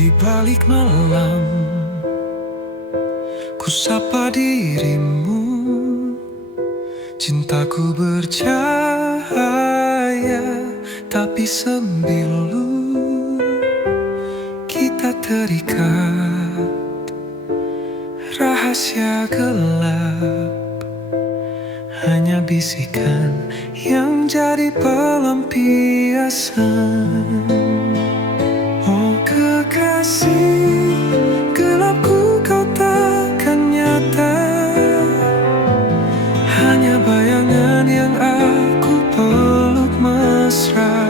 Di balik malam, ku sapa dirimu. Cintaku bercahaya, tapi sembilu. Kita terikat rahasia gelap, hanya bisikan yang jadi pelampiasan. Oh kekasih, gelapku kau takkan nyata, hanya bayangan yang aku peluk mesra.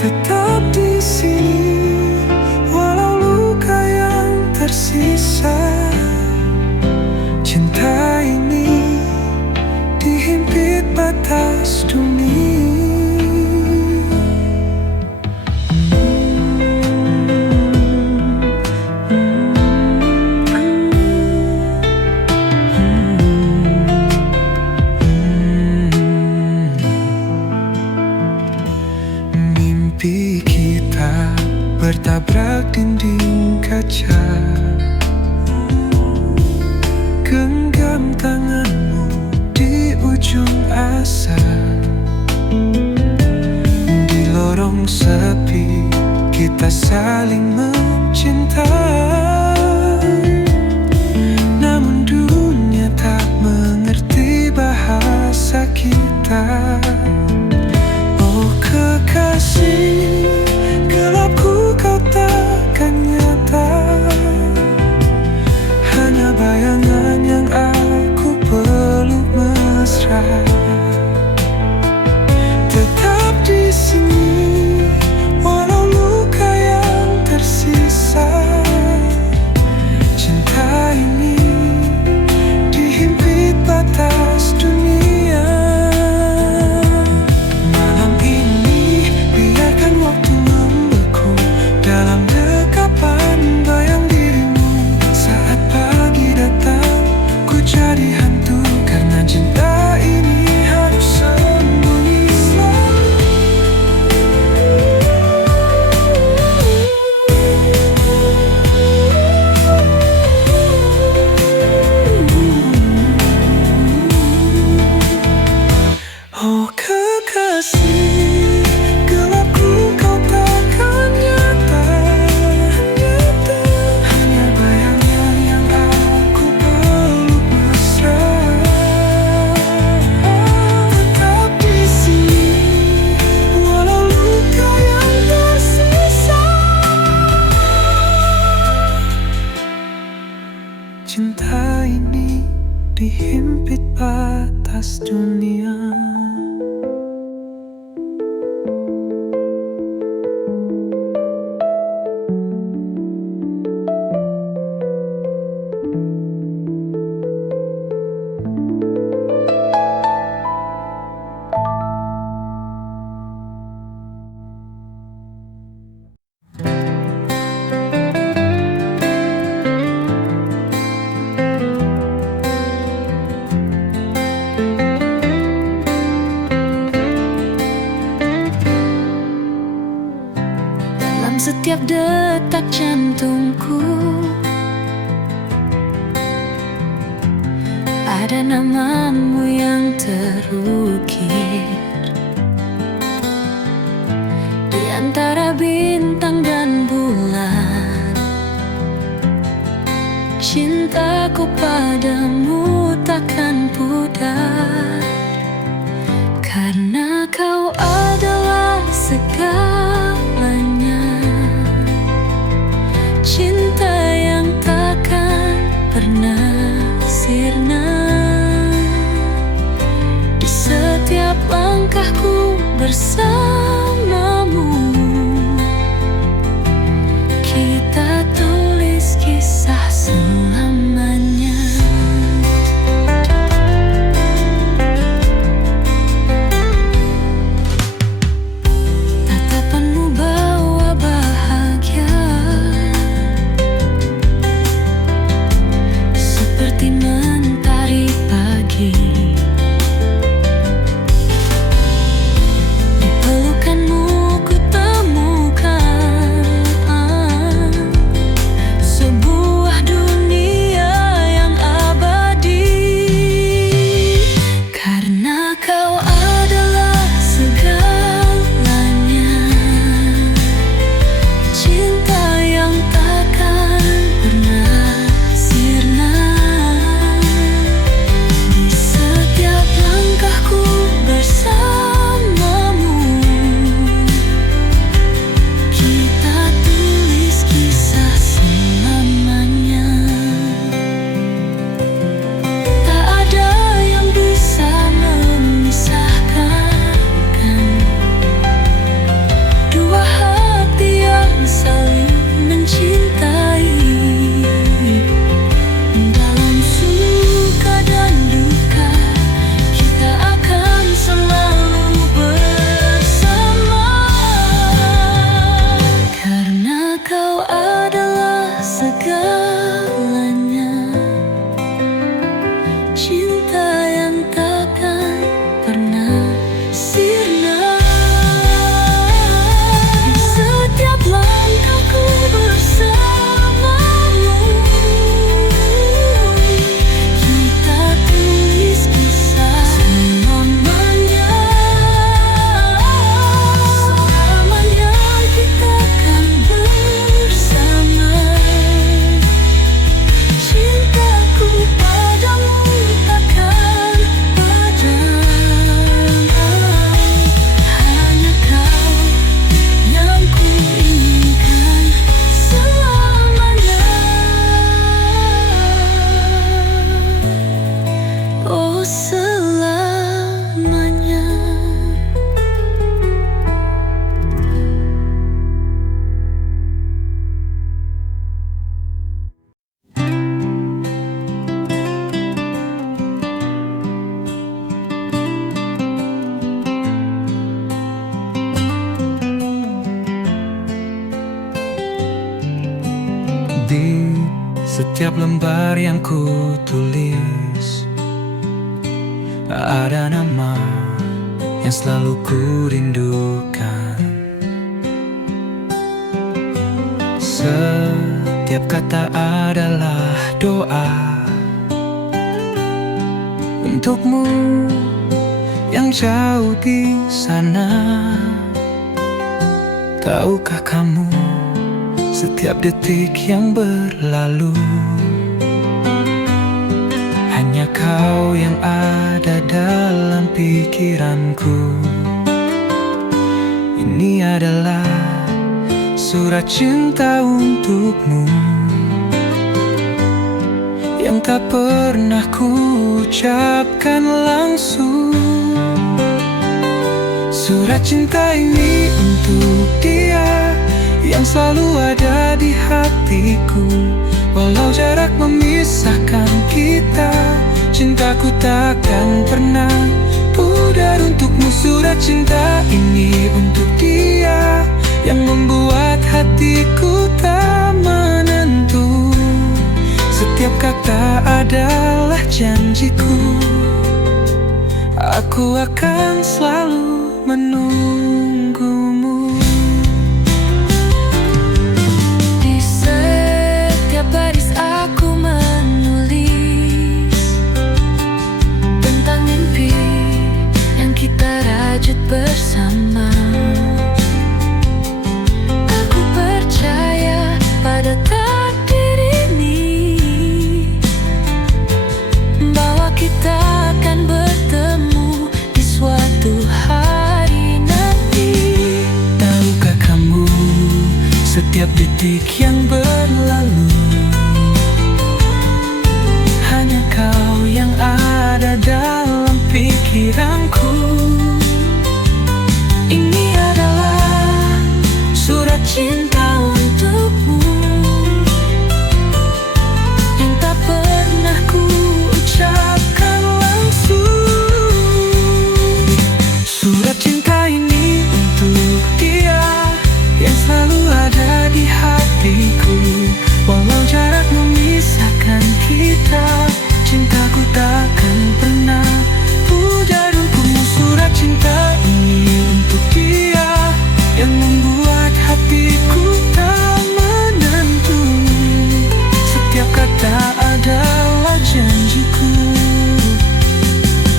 Tetap di sini, walau luka yang tersisa. Cinta ini dihimpit batas dunia. Mimpi kita bertabrak dinding kaca. Genggam tanganmu di ujung asa. Di lorong sepi kita saling mencinta. Namun dunia tak mengerti bahasa kita. Oh kekasih, gelapku kau takkan nyata, hanya bayangan yang aku peluk mesra. Tetap di sini, walau luka yang tersisa. Cinta ini dihimpit batas dunia. Malam ini biarkan waktu membeku dalam dekapan bayang dirimu. Saat pagi datang, ku jadi hantu karena cinta ini harus sembunyi selalu. Oh kekasih, gelapku kau takkan nyata, hanya bayangan yang aku peluk mesra. Tetap di sini, walau luka yang tersisa. Cinta ini dihimpit batas dunia. Dalam setiap detak jantungku ada namamu yang terukir di antara bintang dan bulan. Cintaku padamu takkan pudar, karena kau adalah segalanya. Cinta yang takkan pernah sirna. Di setiap langkahku bersamamu, kita tulis kisah selamanya. Di setiap lembar yang ku tulis ada nama yang selalu ku rindukan. Setiap kata adalah doa untukmu yang jauh di sana. Tahukah kamu, setiap detik yang berlalu hanya kau yang ada dalam pikiranku. Ini adalah surat cinta untukmu yang tak pernah ku ucapkan langsung. Surat cinta ini untuk dia yang selalu ada di hatiku. Walau jarak memisahkan kita, cintaku takkan pernah pudar untukmu. Surat cinta ini untuk dia yang membuat hatiku tak menentu. Setiap kata adalah janjiku, aku akan selalu menunggumu. Di setiap baris aku menulis tentang mimpi yang kita rajut bersama. Aku percaya pada takdir ini, bahwa kita akan bertemu di suatu hari. Setiap detik yang berlalu hanya kau yang ada dalam pikiranku. Ini adalah surat cinta untukmu yang tak pernah ku ucapkan langsung. Surat cinta ini untuk dia yang selalu ada di hatiku. Walau jarak memisahkan kita, cintaku takkan pernah pudar untukmu. Surat cinta ini untuk dia yang membuat hatiku tak menentu. Setiap kata adalah janjiku,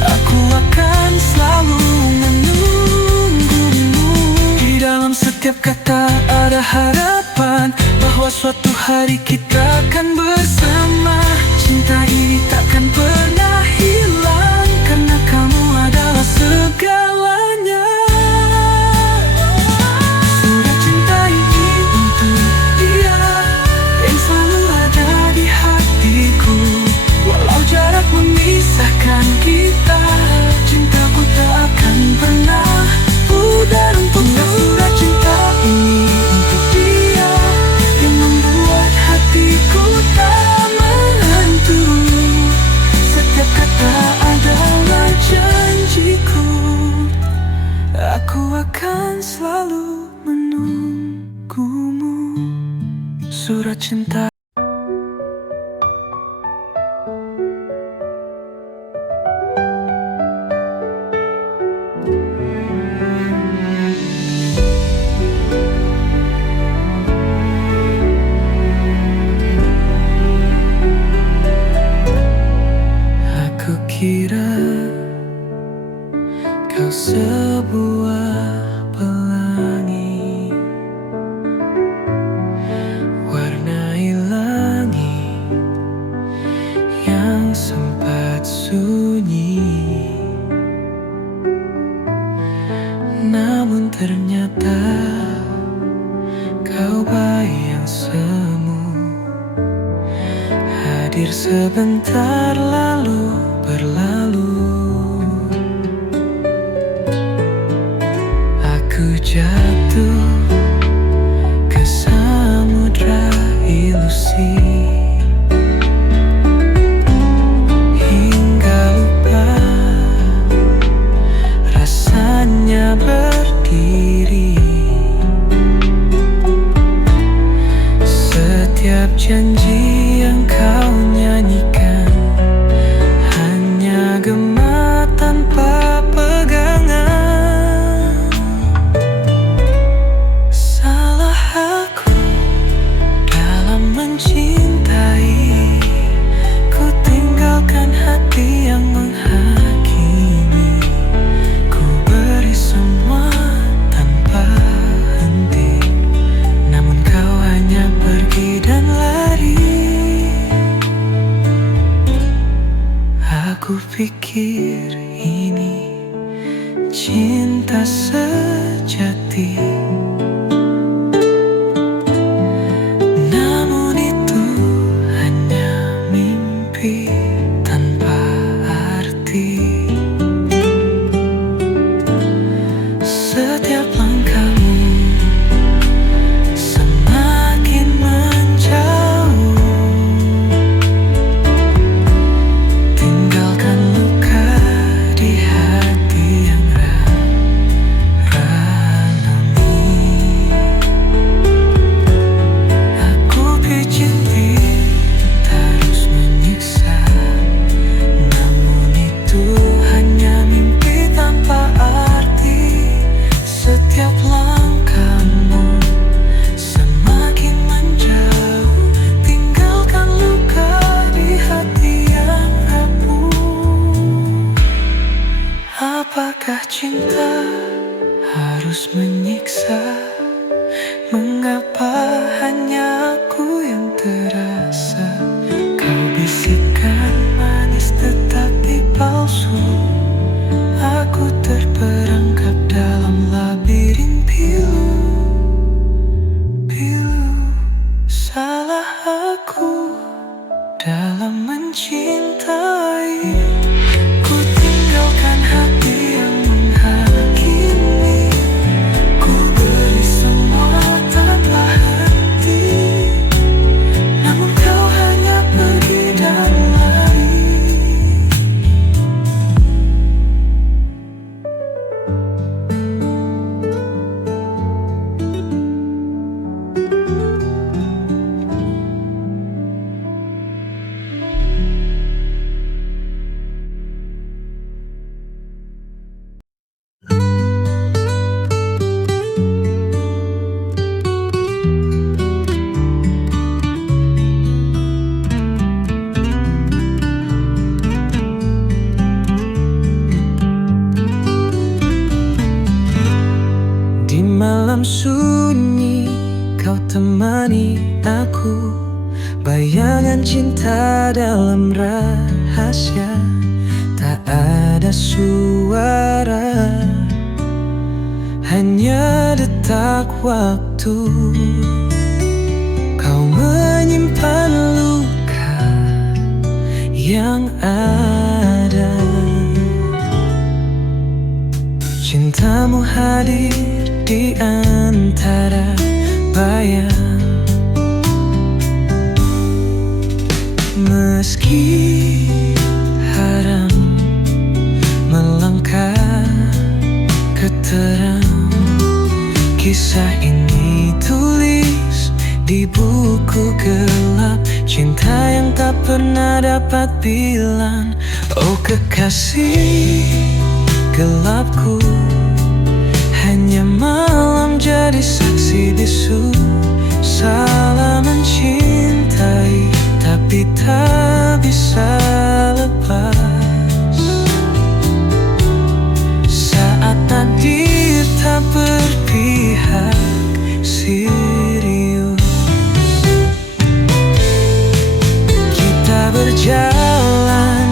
aku akan selalu menunggumu. Di dalam setiap kata ada harapan bahwa suatu hari kita akan bersama. Cinta ini takkan pernah hilang karena kamu adalah segalanya. Surat cinta ini untuk dia yang selalu ada di hatiku. Walau jarak memisahkan kita, cintaku tak akan pernah pudar untukmu. Surat cinta ini untuk dia yang membuat hatiku tak menentu. Setiap kata adalah janjiku, aku akan selalu menunggumu. Surat cinta. Kira kau sebuah pelangi, warnai langit yang sempat sunyi. Namun ternyata kau bayang semu, hadir sebentar lalu berlalu. Aku jatuh ke samudra ilusi hingga lupa rasanya berdiri. Setiap janji yang kau nyanyikan hanya gema tanpa pegangan. Salah aku dalam mencintai, ku tinggalkan hati yang menghakimi. Ku beri semua tanpa henti, namun kau hanya pergi dan lari. Aku pikir ini cinta sejati, namun itu hanya mimpi tanpa arti. Setiap langkahmu semakin menjauh, tinggalkan luka di hati yang ranami. Aku pijit terus menyiksa, namun itu hanya mimpi tanpa arti. Setiap langkahmu semakin menjauh, tinggalkan luka di hati yang rapuh. Apakah cinta harus menyiksa? Mengapa hanya aku yang terasa? Kau bisikkan manis tetapi palsu. Aku terperangkap dalam labirin pilu. Salah aku dalam mencintai, ku tinggalkan hati yang menghakimi. Ku beri semua tanpa henti, namun kau hanya pergi dan lari. Di malam sunyi kau temani aku, bayangan cinta dalam rahasia. Tak ada suara, hanya detak waktu. Kau menyimpan luka yang ada. Cintamu hadir di antara bayang, meski haram melangkah ke terang. Kisah ini tulis di buku gelap, cinta yang tak pernah dapat bilang. Oh kekasih gelapku, hanya malam jadi saksi bisu. Salah mencintai, tapi tak bisa lepas. Saat takdir tak berpihak serius, kita berjalan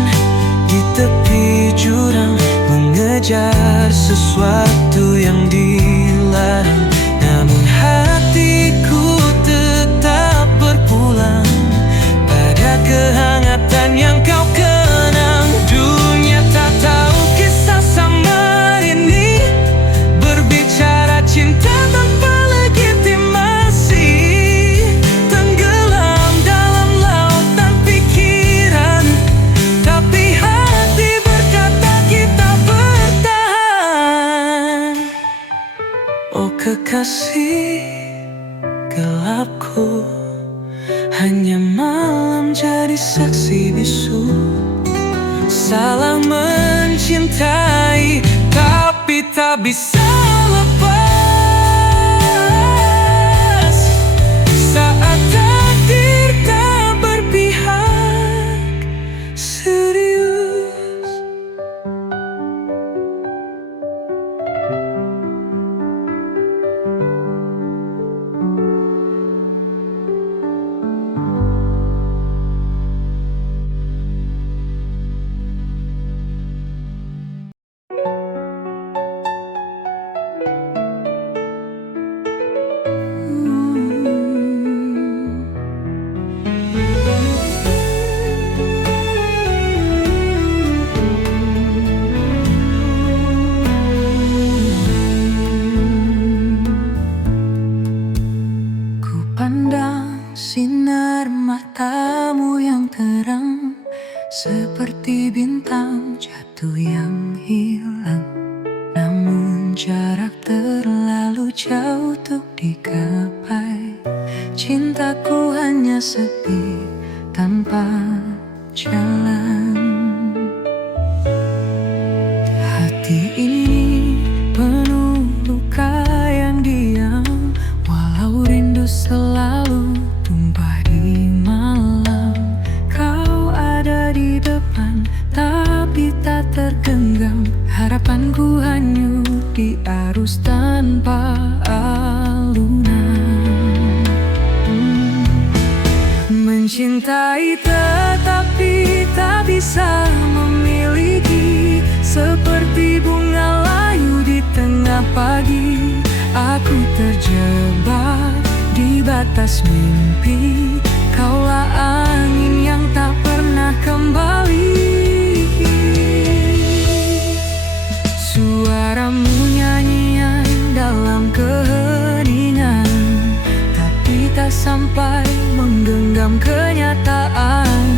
di tepi jurang, mengejar sesuatu yang dilarang. Namun hatiku tetap berpulang pada kehangatan yang kau kenang. Dunia tak tahu kisah samar ini, berbicara cinta tanpa legitimasi. Tenggelam dalam lautan pikiran, tapi hati berkata kita bertahan. Oh kekasih gelapku, Hanya malam jadi saksi bisu. Salah mencintai, tapi tak bisa lepas saat takdir tak berpihak serius. Ku pandang sinar matamu yang terang, seperti bintang jatuh yang hilang. Namun jarak terlalu jauh untuk digapai. Cintaku hanya sepi tanpa jalan. Hati ini penuh luka yang diam, walau rindu selalu tumpah di malam. Kau ada di depan, tapi tak tergenggam. Harapanku hanyut di arus tanpa alunan. Mencintai tetapi tak bisa memiliki, seperti bunga layu di tengah pagi. Aku terjebak di batas mimpi. Kaulah angin yang tak pernah kembali. Suaramu nyanyian dalam keheningan, tapi tak sampai menggenggam kenyataan.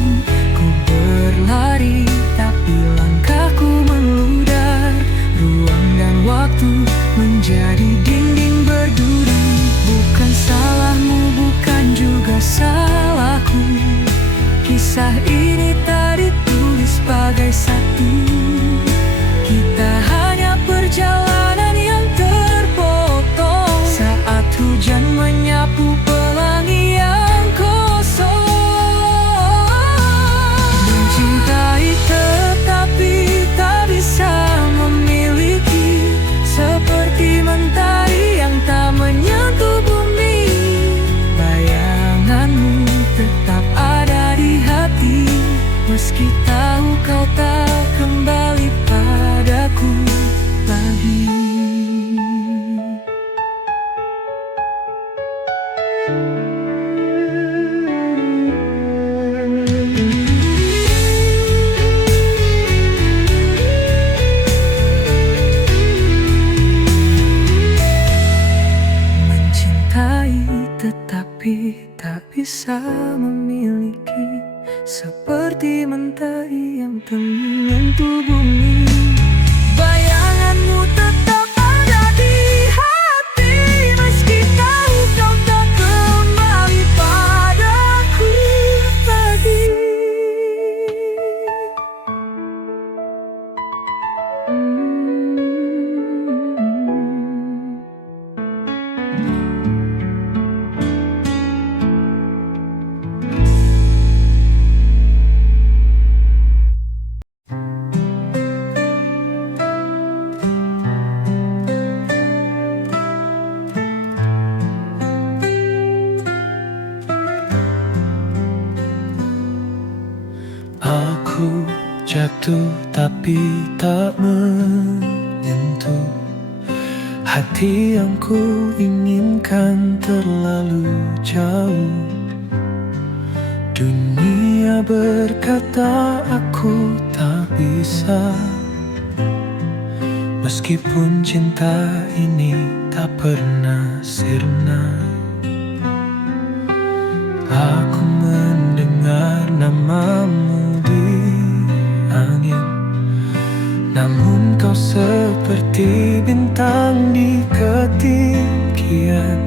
Ku berlari tapi langkahku meludar. Ruang dan waktu menjadi dinding berduri. Bukan salahmu, bukan juga salahku. Kisah ini tak ditulis sebagai satu. Kita hanya perjalanan yang terpotong saat hujan menyapu pelangi yang kosong. Mencintai tetapi tak bisa memiliki, seperti mentari yang tak menyentuh bumi. Bayanganmu tetap ada di hati, meski tahu kau tak kembali padaku lagi. Mencintai tetapi tak bisa memiliki, seperti mentari yang tak menyentuh bumi. Bayanganmu tetap ada di hati, meski tahu kau tak kembali padaku lagi. Aku jatuh tapi tak menyentuh hati yang ku inginkan terlalu jauh. Dunia berkata aku tak bisa, meskipun cinta ini tak pernah sirna. Aku mendengar namamu di angin, namun kau seperti bintang di ketinggian,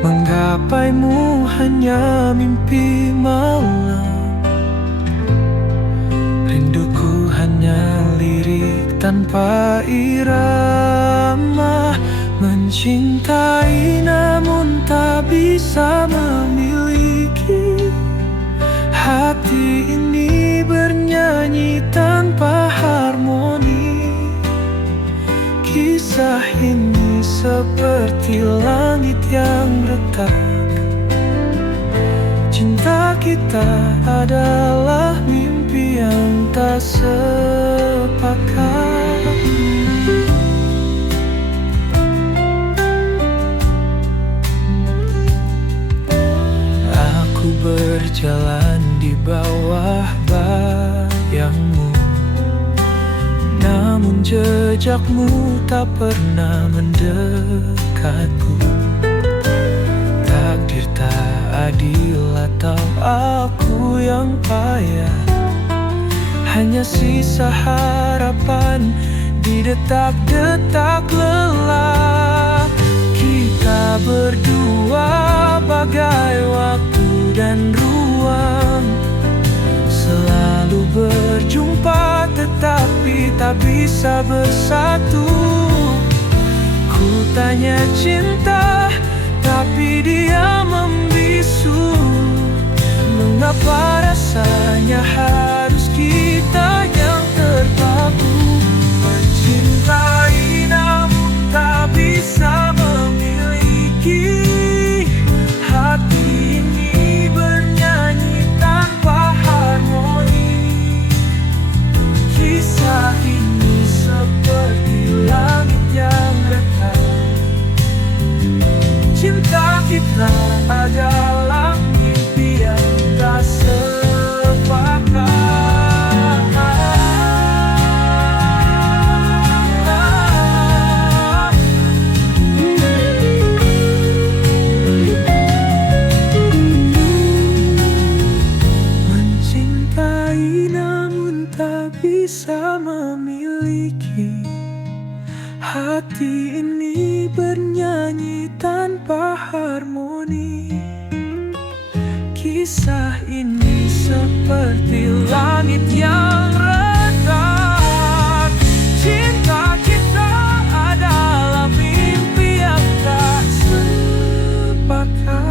menggapai menggapaimu hanya mimpi malam. Rinduku hanya lirik tanpa irama, mencintai namun tak bisa memiliki. Hati ini bernyanyi tanpa harmoni. Kisah ini seperti langit yang retak. Cinta kita adalah mimpi yang tak sepakat. Aku berjalan di bawah bayangmu, namun jejakmu tak pernah mendekatku. Takdir tak adil atau aku yang payah, hanya sisa harapan di detak-detak lelah. Kita berdua bagai waktu dan ruang, selalu berjumpa tetapi tak bisa bersatu. Ku tanya cinta, tapi dia membisu. Mengapa rasanya harus kita yang terpaku? Mencintai namun tak bisa memiliki. Hati ini bernyanyi tanpa harmoni. Kisah ini seperti langit yang retak. Cinta kita adalah mimpi yang tak sepakat. Mencintai namun tak bisa memiliki. Hati ini bernyanyi tanpa harmoni. Kisah ini seperti langit yang retak. Cinta kita adalah mimpi yang tak sepakat.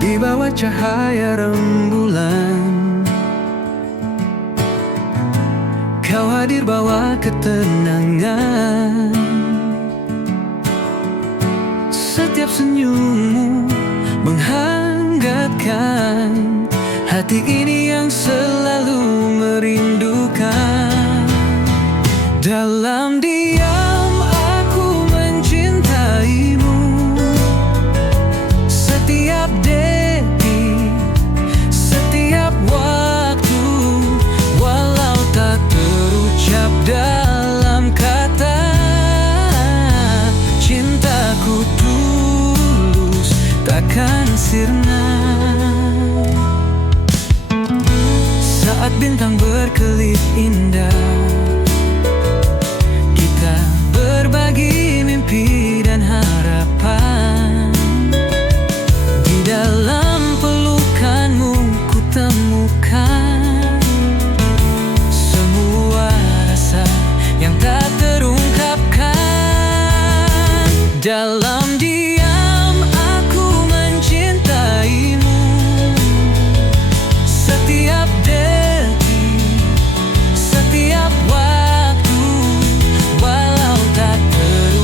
Di bawah cahaya rembulan, kau hadir bawa ketenangan. Setiap senyummu menghangatkan hati ini yang selalu merindukan. Dalam diam aku mencintaimu. Setiap detik, setiap waktu, walau tak terucap dalam kata, cintaku tulus takkan sirna. Saat bintang berkelip indah, kita berbagi mimpi dan harapan. Di dalam pelukanmu ku temukan semua rasa yang tak terungkapkan. Dalam diam aku mencintaimu. Setiap detik, setiap waktu, walau tak terungkap.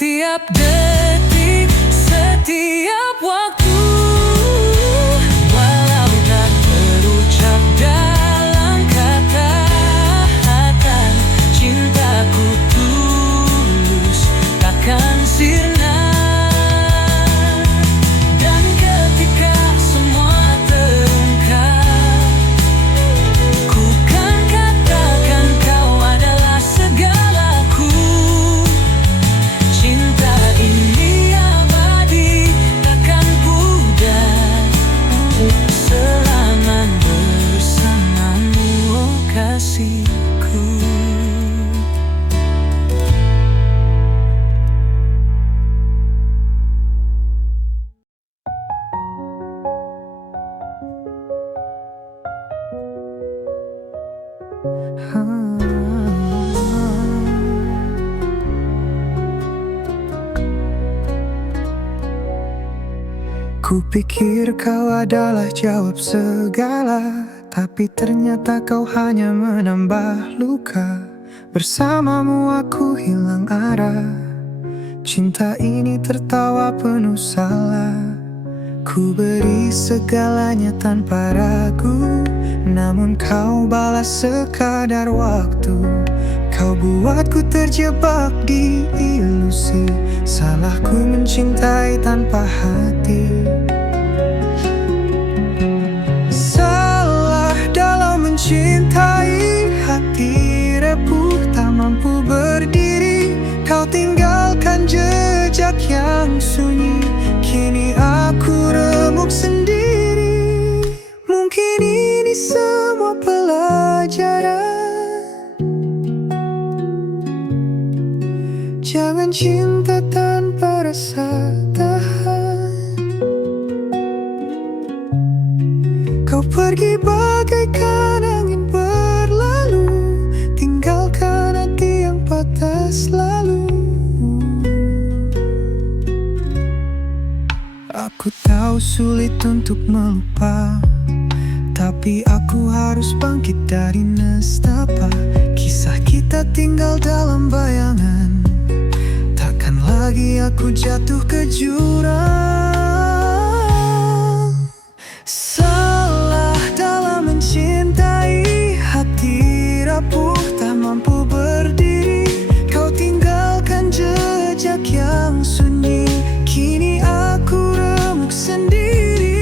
setiap detik, setiap waktu. Walau tak terucap dalam kata-kata, cintaku tulus takkan sirna. Dan ketika semua terungkap, ku kan katakan kau adalah segalaku. Cinta ini abadi, takkan pudar selama bersamamu, oh kasihku. Kupikir kau adalah jawab segala, tapi ternyata kau hanya menambah luka. Bersamamu aku hilang arah, cinta ini tertawa penuh salah. Ku beri segalanya tanpa ragu, namun kau balas sekadar waktu. Kau buatku terjebak di ilusi, salahku mencintai tanpa hati. Salah dalam mencintai, hati repuh tak mampu berdiri. Kau tinggalkan jejak yang sunyi, kini aku remuk sendiri. Mungkin ini semua pelajaran, jangan cinta tanpa rasa tahan. Kau pergi bagaikan angin berlalu, tinggalkan hati yang patah selalu. Aku tahu sulit untuk melupa, tapi aku harus bangkit dari nestapa. Kisah kita tinggal dalam bayangan, takkan lagi aku jatuh ke jurang. Salah dalam mencintai, hati rapuh tak mampu berdiri. Kau tinggalkan jejak yang sunyi, kini aku remuk sendiri.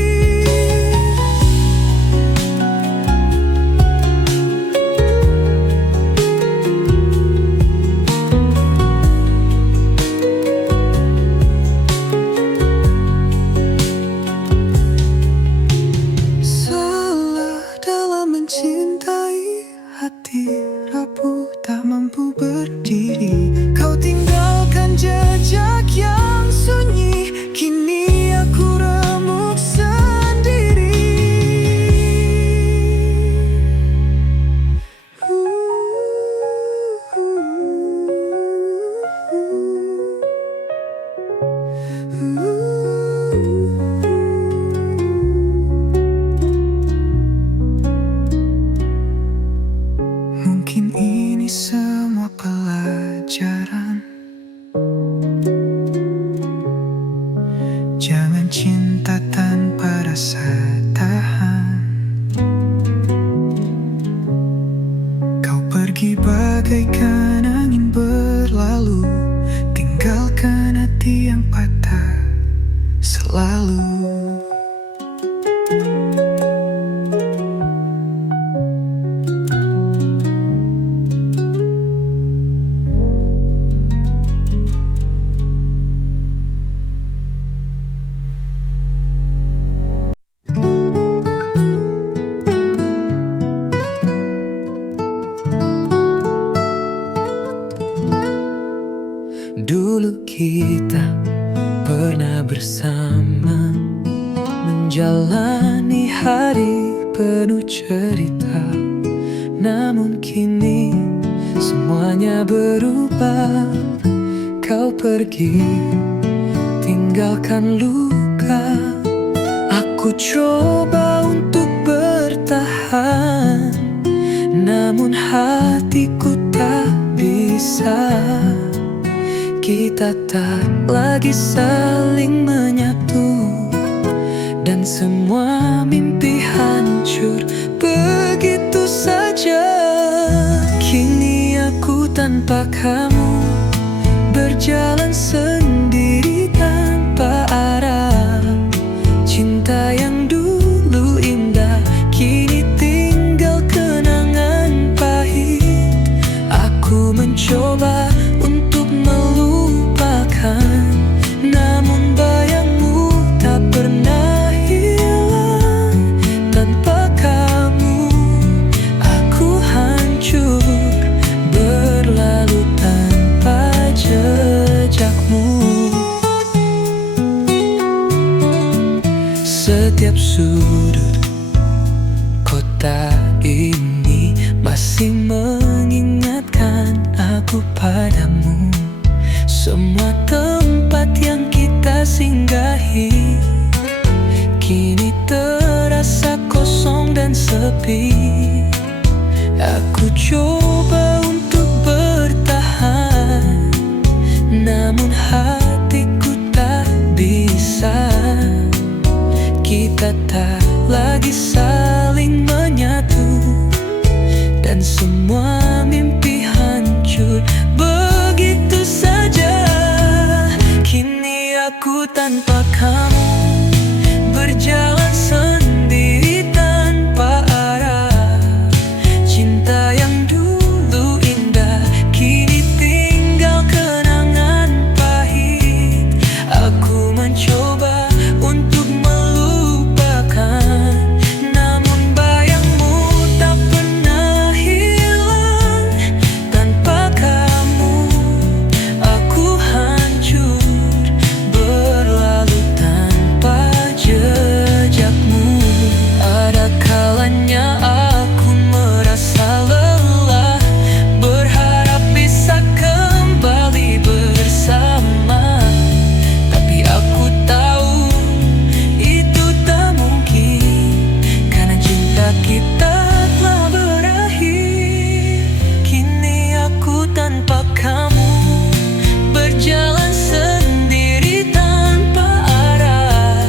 Salah dalam mencintai, hati rapuh tak mampu berdiri. Kau tinggalkan jejak yang sunyi, kini aku remuk sendiri. Mungkin ini semua pelajaran, jangan cinta tanpa rasa tahan. Kau pergi bagaikan angin berlalu, tinggalkan hati yang patah selalu. Dulu kita pernah bersama, menjalani hari penuh cerita. Namun kini semuanya berubah. Kau pergi, tinggalkan luka. Aku coba untuk bertahan, namun hatiku tak bisa. kita tak lagi saling menyatu, dan semua mimpi hancur begitu saja. Kini aku tanpa kamu berjalan sendiri tanpa arah. Cinta yang dulu indah kini tinggal kenangan pahit. Aku mencoba untuk melupakan, namun bayangmu tak pernah hilang. Tanpa kamu aku hancur, berlalu tanpa jejakmu. Setiap sudut kota ini masih mengingatkan aku padamu. Semua tempat yang kita singgahi kini terasa kosong dan sepi. Aku coba untuk bertahan, namun hatiku tak bisa. Kita tak lagi saling menyatu, dan semua mimpi hancur begitu saja. Kini aku tanpa kamu berjalan sendiri tanpa arah. Cinta yang dulu indah kini tinggal kenangan pahit. Aku mencoba untuk melupakan, namun bayangmu tak pernah hilang. Tanpa kamu aku hancur, berlalu tanpa jejakmu. Ada kalanya aku merasa lelah, berharap bisa kembali bersama. Tapi aku tahu itu tak mungkin, karena cinta kita telah berakhir. Kini aku tanpa kamu berjalan sendiri tanpa arah.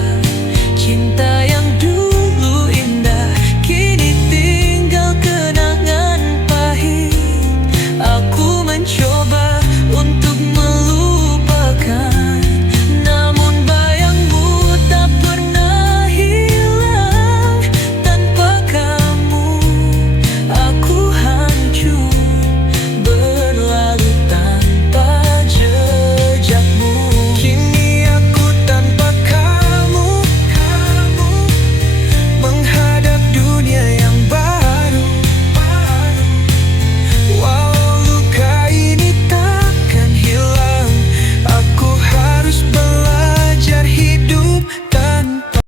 Cinta yang dulu indah kini tinggal kenangan pahit. Aku mencoba untuk melupakan, namun bayangmu tak pernah hilang. Tanpa kamu aku hancur, berlalu tanpa jejakmu. Kini aku tanpa kamu menghadap dunia yang baru. Walau luka ini takkan hilang, aku harus belajar hidup tanpa.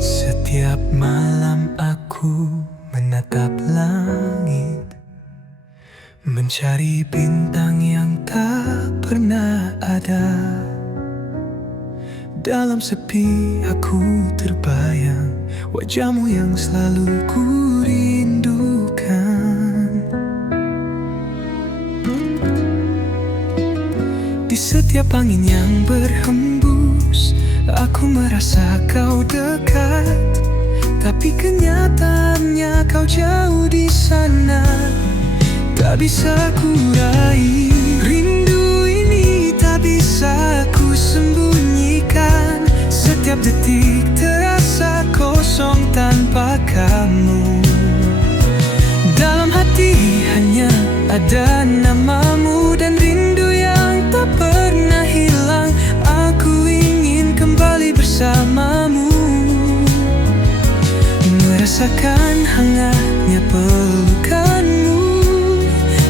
Setiap malam aku menatap langit, mencari bintang yang tak pernah ada. Dalam sepi aku terbayang wajahmu yang selalu ku rindukan. Di setiap angin yang berhembus, aku merasa kau dekat, tapi kenyataannya kau jauh di sana. Tak bisa ku raih rindu ini, tak bisa ku sembunyikan. Setiap detik terasa kosong tanpa kamu. Dalam hati hanya ada namamu dan rindu yang tak pernah hilang. Aku ingin kembali bersamamu, merasakan hangatnya pelukanmu.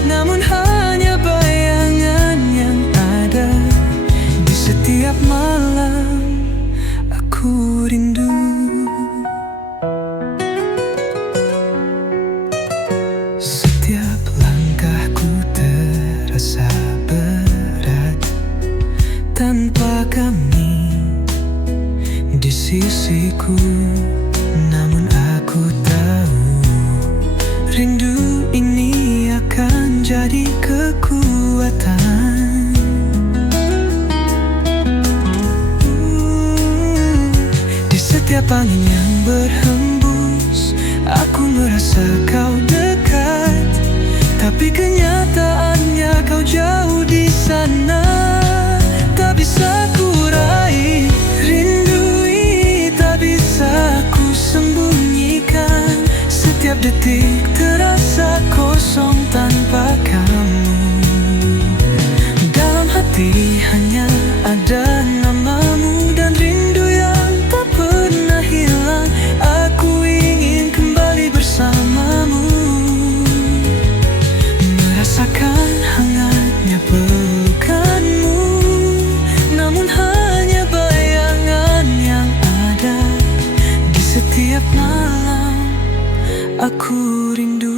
Namun hanya bayangan yang ada di setiap malam aku rindu. Setiap langkahku terasa berat, rasa kau dekat, tapi kenyataannya kau jauh di sana. Tak bisa ku raih rindu ini, tak bisa ku sembunyikan. Setiap detik terasa kosong tanpa kamu. Dalam hati hanya ada namamu dan rindu yang tak pernah hilang. Aku ingin kembali bersamamu, merasakan hangatnya pelukanmu. Namun hanya bayangan yang ada di setiap malam. Aku rindu.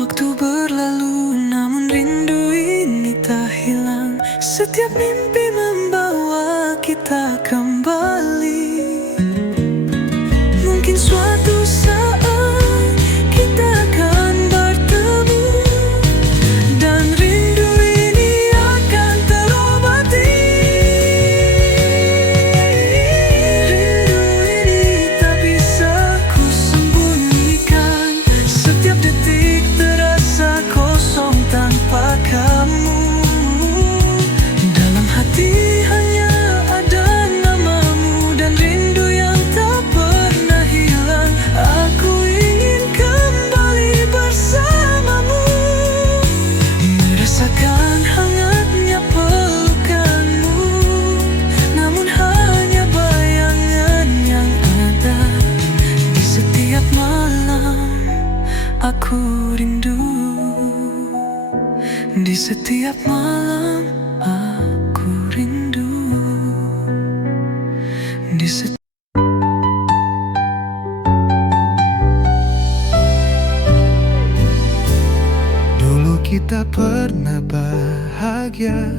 Waktu berlalu namun rindu ini tak hilang. Setiap mimpi membawa kita kembali. Mungkin suatu saat kita akan bertemu, dan rindu ini akan terobati. Rindu ini tak bisa ku sembunyikan. Setiap detik terasa kosong tanpa kamu. Dalam hati hanya ada namamu dan rindu yang tak pernah hilang. Aku ingin kembali bersamamu, merasakan hangatnya pelukanmu. Namun hanya bayangan yang ada di setiap malam. Aku rindu. Di setiap malam aku rindu. Di setiap Dulu kita pernah bahagia,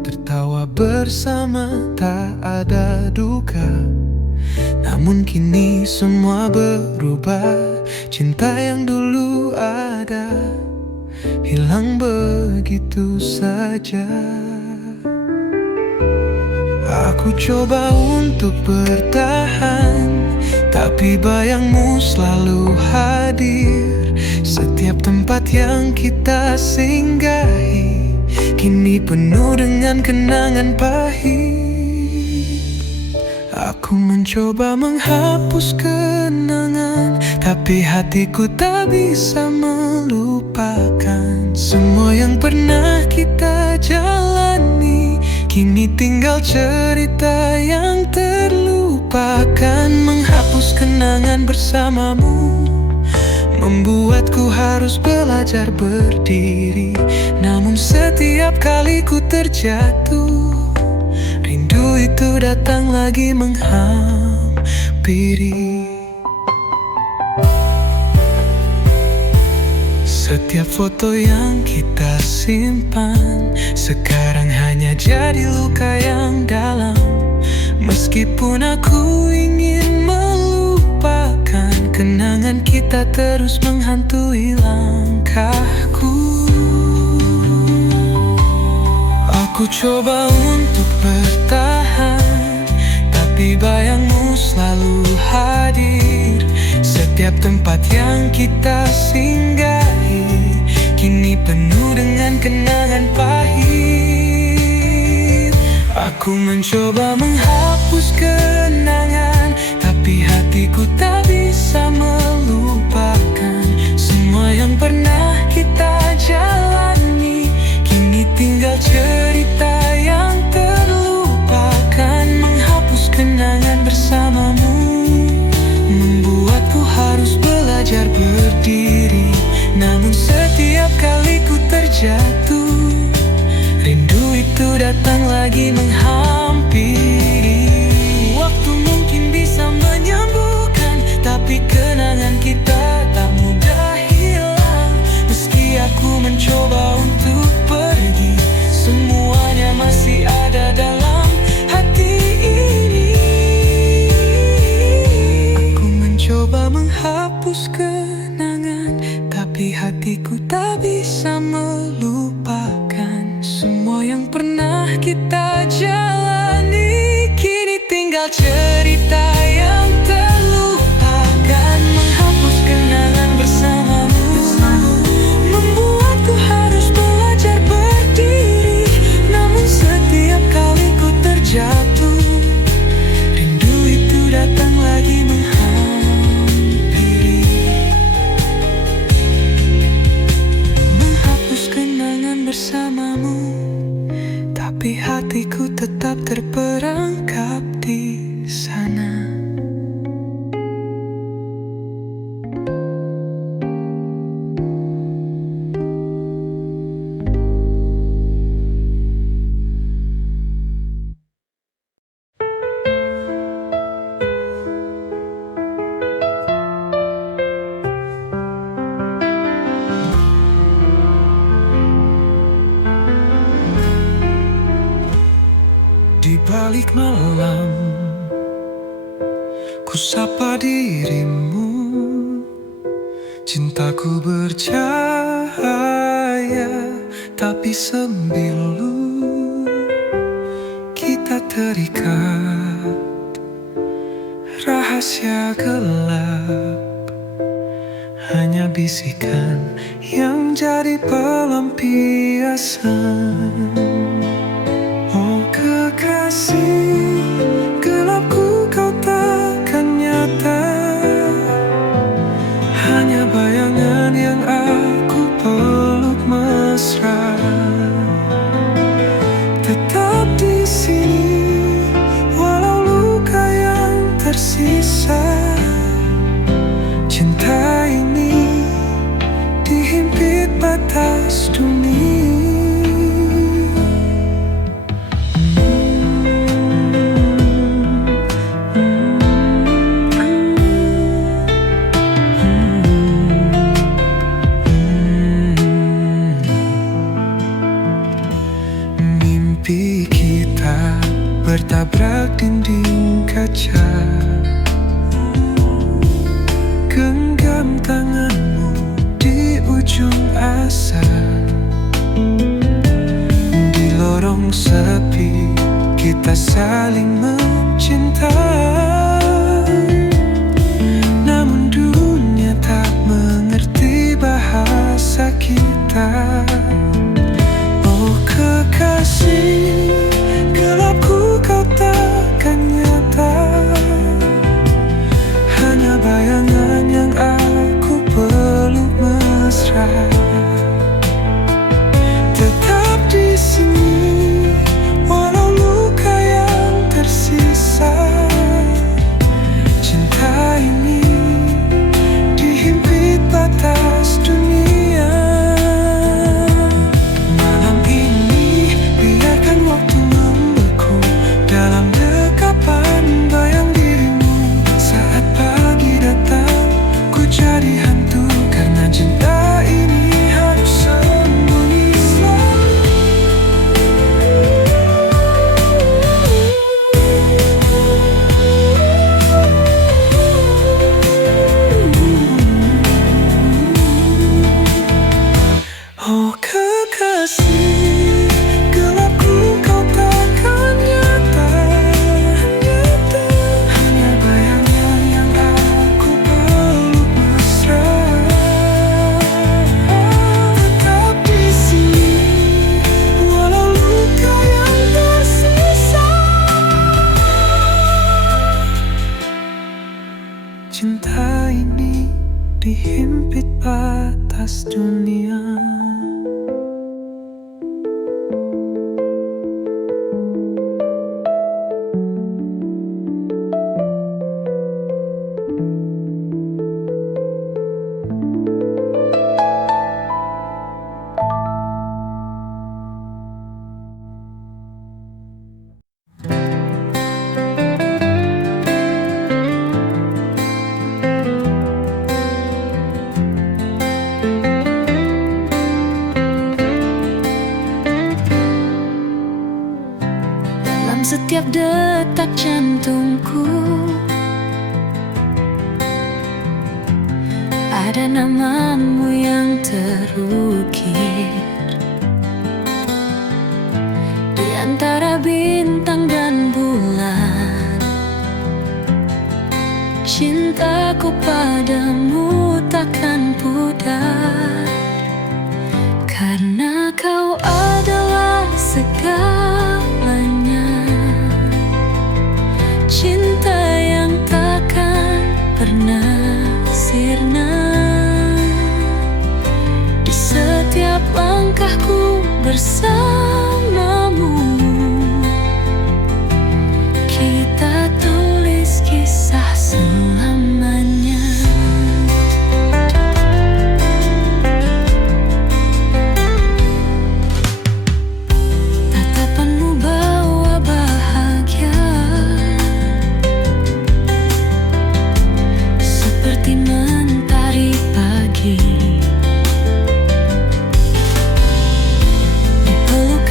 tertawa bersama, tak ada duka. Namun kini semua berubah. Cinta yang dulu ada hilang begitu saja. Aku coba untuk bertahan, tapi bayangmu selalu hadir. Setiap tempat yang kita singgahi kini penuh dengan kenangan pahit. Aku mencoba menghapus kenangan, tapi hatiku tak bisa melupakan. Semua yang pernah kita jalani kini tinggal cerita yang terlupakan. Menghapus kenangan bersamamu membuatku harus belajar berdiri. Namun setiap kali ku terjatuh, rindu itu datang lagi menghampiri. Setiap foto yang kita simpan sekarang hanya jadi luka yang dalam. Meskipun aku ingin melupakan, kenangan kita terus menghantui langkahku. Aku coba untuk bertahan, tapi bayangmu selalu hadir. Setiap tempat yang kita singgahi kini penuh dengan kenangan pahit. Aku mencoba menghapus kenangan, tapi hatiku tak bisa melupakan. Semua yang pernah kita jalani kini tinggal cerita yang terlupakan. Menghapus kenangan bersamamu membuatku harus belajar berdiri. Namun setiap kali ku terjatuh, rindu itu datang lagi menghampiri. Waktu mungkin bisa menyembuhkan, tapi kenangan kita tak mudah hilang. Meski aku mencoba untuk pergi, semuanya masih ada dalam hati ini. Aku mencoba menghapus kenangan, tapi hatiku tak bisa melupakan. Semua yang pernah kita jalani kini tinggal cerita yang terlupakan. Menghapus kenangan balik malam, ku sapa dirimu. Cintaku bercahaya tapi sembilu, kita terikat rahasia gelap, hanya bisikan yang jadi pelampiasan. Oh kekasih, gelapku kau takkan nyata, hanya bayangan yang aku peluk mesra. Tetap di sini walau luka yang tersisa. Cinta ini dihimpit batas dunia. Mimpi kita bertabrak dinding kaca. Genggam tanganmu di ujung asa. Di lorong sepi kita saling mencinta, namun dunia tak mengerti bahasa kita. Oh kekasih, gelapku kau takkan nyata, hanya bayangan yang aku peluk mesra. Tetap di sini walau luka yang tersisa. Cinta ini dihimpit batas dunia. Malam ini biarkan waktu membeku dalam dekapan bayang dirimu. Saat pagi datang ku jadi hantu karena cinta ini harus sembunyi selalu. Oh kekasih, gelapku kau takkan nyata, hanya bayangan yang aku peluk mesra. Tetap di sini walau luka yang tersisa. Cinta ini dihimpit batas dunia. Dalam setiap detak jantungku ada namamu yang terukir di antara bintang dan bulan. Cintaku padamu takkan pudar, karena kau adalah segalanya. Cinta yang takkan pernah sirna. Di setiap langkahku bersamamu, kita tulis kisah selamanya. Tatapanmu bawa bahagia, seperti mentari pagi. Di peluk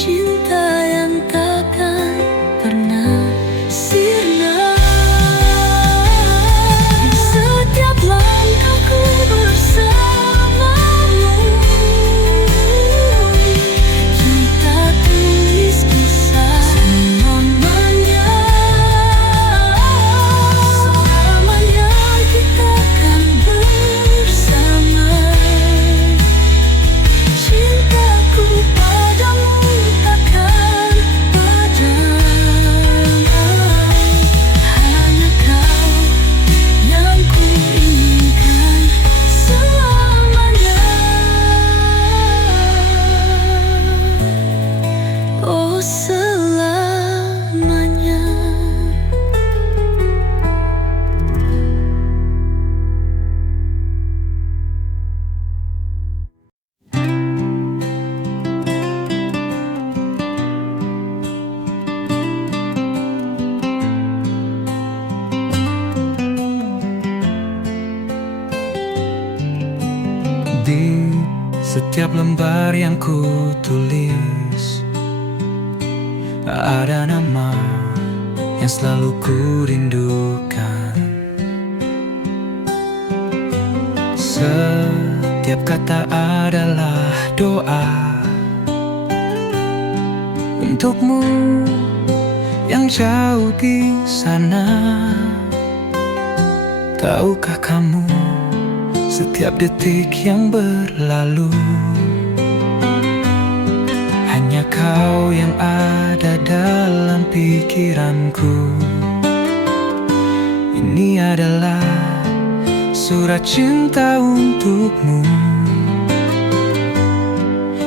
cinta yang takkan pernah sirna. Setiap langkahku bersamamu, kita tulis kisah selamanya. Selamanya kita akan bersama. Cintaku padamu takkan padam. Hanya kau yang ku inginkan selamanya. Oh, selamanya. Di setiap lembar yang ku tulis, ada nama yang selalu ku rindukan. Setiap kata adalah doa untukmu yang jauh di sana. Tahukah kamu, setiap detik yang berlalu, hanya kau yang ada dalam pikiranku. Ini adalah surat cinta untukmu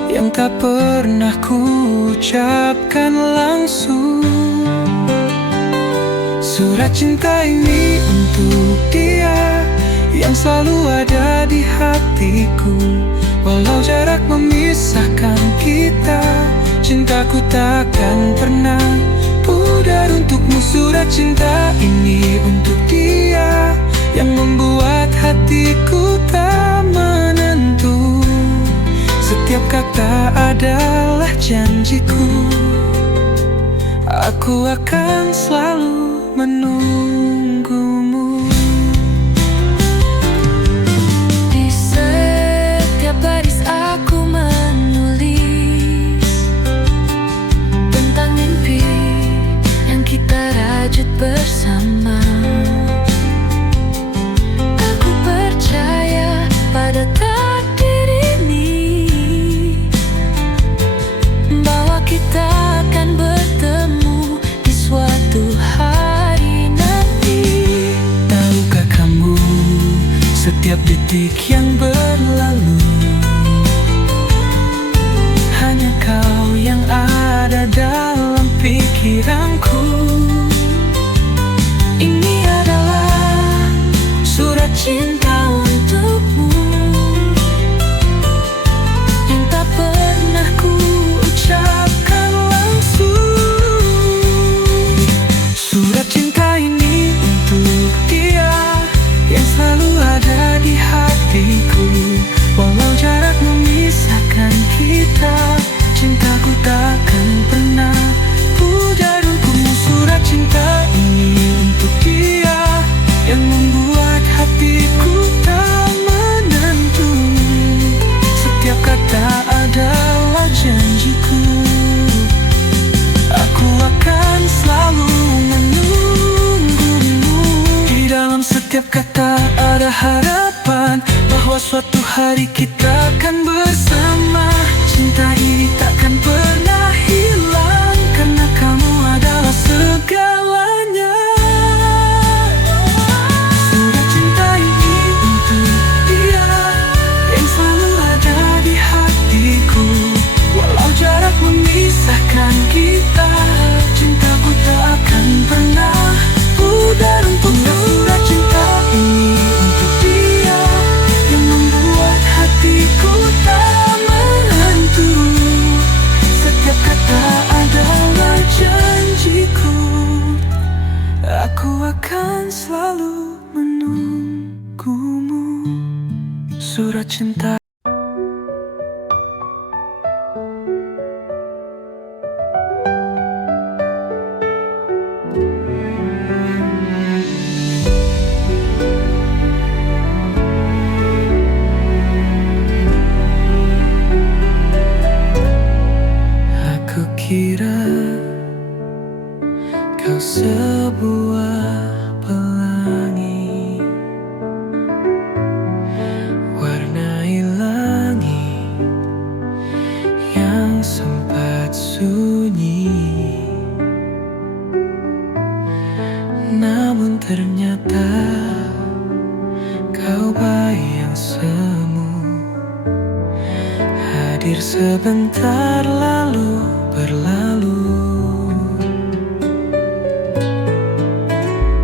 yang tak pernah ku ucapkan langsung. Surat cinta ini untuk dia yang selalu ada di hatiku. Walau jarak memisahkan kita, cintaku takkan pernah pudar untukmu. Surat cinta ini untuk dia yang membuat hatiku tak menentu. Setiap kata adalah janjiku, aku akan selalu menunggumu. Di setiap baris aku menulis tentang mimpi yang kita rajut bersama. Aku percaya pada takdir ini, bahwa kita akan bertemu di suatu hari nanti. Tahukah kamu, setiap detik yang berlalu, hanya kau yang ada dalam pikiranku. Ini adalah surat cinta untukmu yang tak pernah ku ucapkan langsung. Surat cinta ini untuk dia yang selalu ada di hatiku. Walau jarak memisahkan kita, cintaku takkan pernah pudar untukmu. Surat cinta ini untuk dia yang membuat hatiku tak menentu. Setiap kata adalah janjiku, aku akan selalu menunggumu. Di dalam setiap kata ada harapan bahwa suatu hari kita akan bersama. Cinta ini takkan pernah hilang, karena kamu adalah segalanya. Surat cinta ini untuk dia yang selalu ada di hatiku. Walau jarak memisahkan kita, cintaku tak akan pernah pudar untukmu. Surat cinta ini untuk dia yang membuat hatiku tak menentu. Setiap kata adalah janjiku, aku akan selalu menunggumu. Surat cinta. kira kau sebuah pelangi, warnai langit yang sempat sunyi. Namun ternyata kau bayang semu, hadir sebentar lalu berlalu.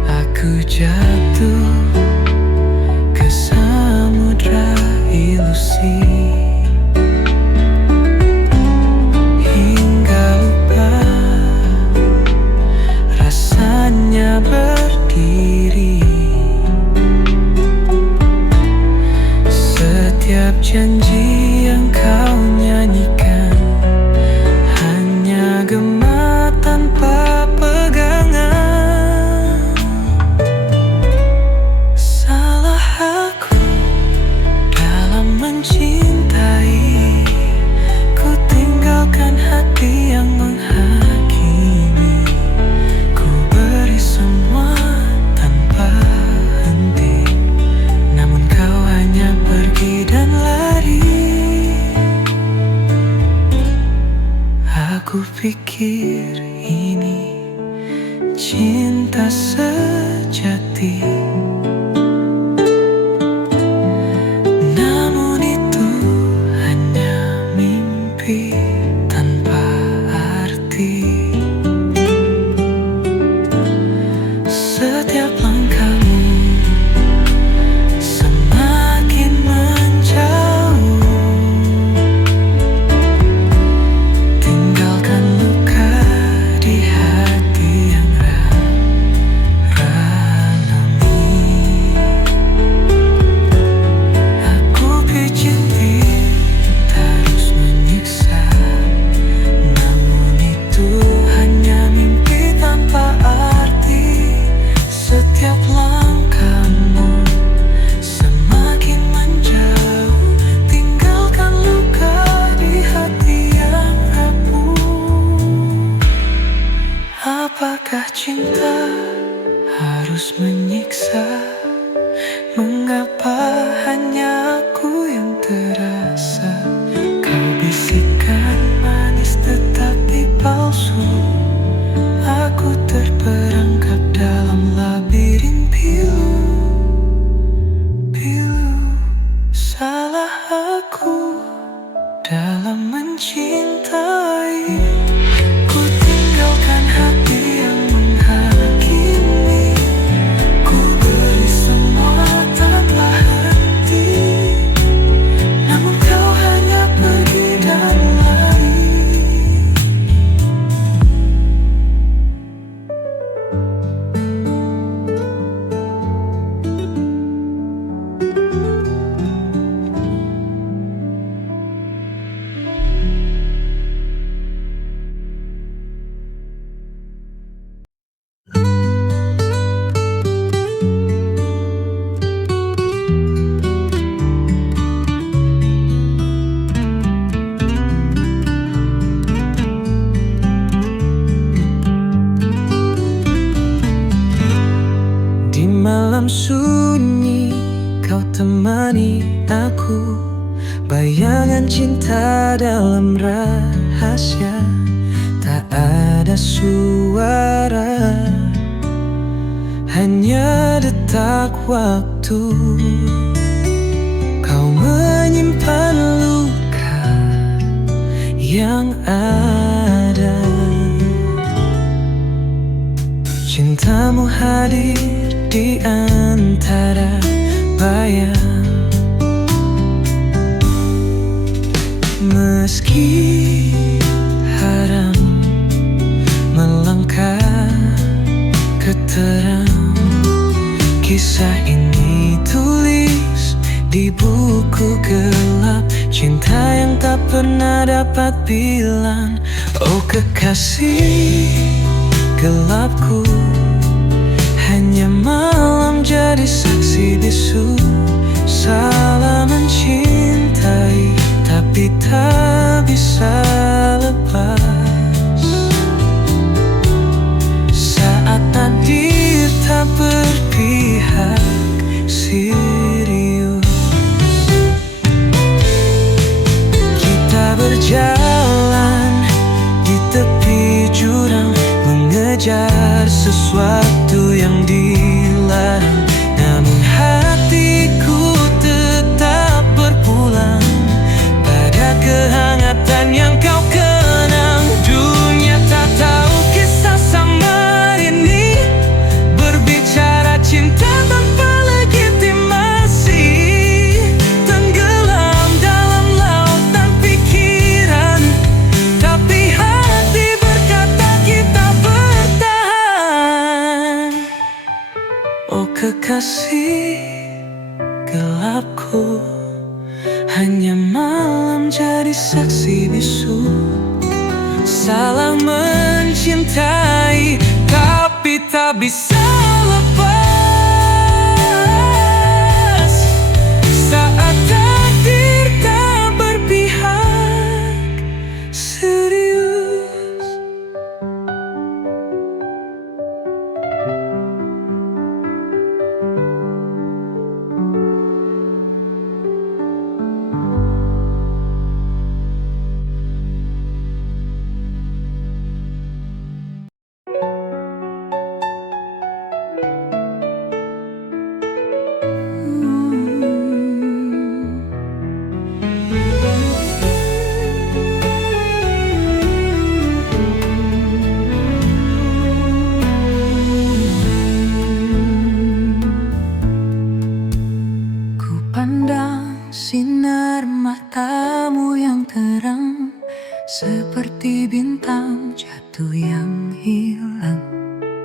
Aku jatuh ke samudra ilusi, hingga lupa rasanya berdiri. Setiap janji yang kau nyanyikan hanya gema tanpa pegangan. Salah aku dalam mencintai, ku tinggalkan hati yang menghakimi. Ku beri semua tanpa henti, namun kau hanya pergi dan lari. Aku pikir ini cinta sejati, namun itu hanya mimpi tanpa arti. Setiap langkahmu semakin menjauh, tinggalkan luka di hati yang ranami. Aku pijit terus menyiksa, namun itu hanya mimpi tanpa arti. Setiap langkahmu semakin menjauh, tinggalkan luka di hati yang rapuh. Apakah cinta harus menyiksa? Mengapa hanya aku yang terasa? Kau bisikan manis tetapi palsu. Aku terperangkap dalam labirin pilu. Salah aku dalam mencintai, ku tinggalkan hati yang menghakimi. Ku beri semua tanpa henti, namun kau hanya pergi dan lari. Di malam sunyi kau temani aku, bayangan cinta dalam rahasia. Tak ada suara, hanya detak waktu. Kau menyimpan luka yang ada. Cintamu hadir di antara bayang, meski haram melangkah ke terang. Kisah ini tulis di buku gelap, cinta yang tak pernah dapat bilang. Oh kekasih gelapku, hanya malam jadi saksi bisu. Salah mencintai, tapi tak bisa lepas. mengejar sesuatu yang dilarang, namun hatiku tetap berpulang pada kehangatan yang kau kenang. Dunia tak tahu kisah samar ini, berbicara cinta tanpa legitimasi, tenggelam dalam lautan pikiran, tapi hati berkata kita bertahan. Oh kekasih gelapku, hanya malam jadi saksi bisu. Salah mencintai tapi tak bisa lepas saat takdir tak berpihak serius. Ku pandang sinar matamu yang terang, seperti bintang jatuh yang hilang.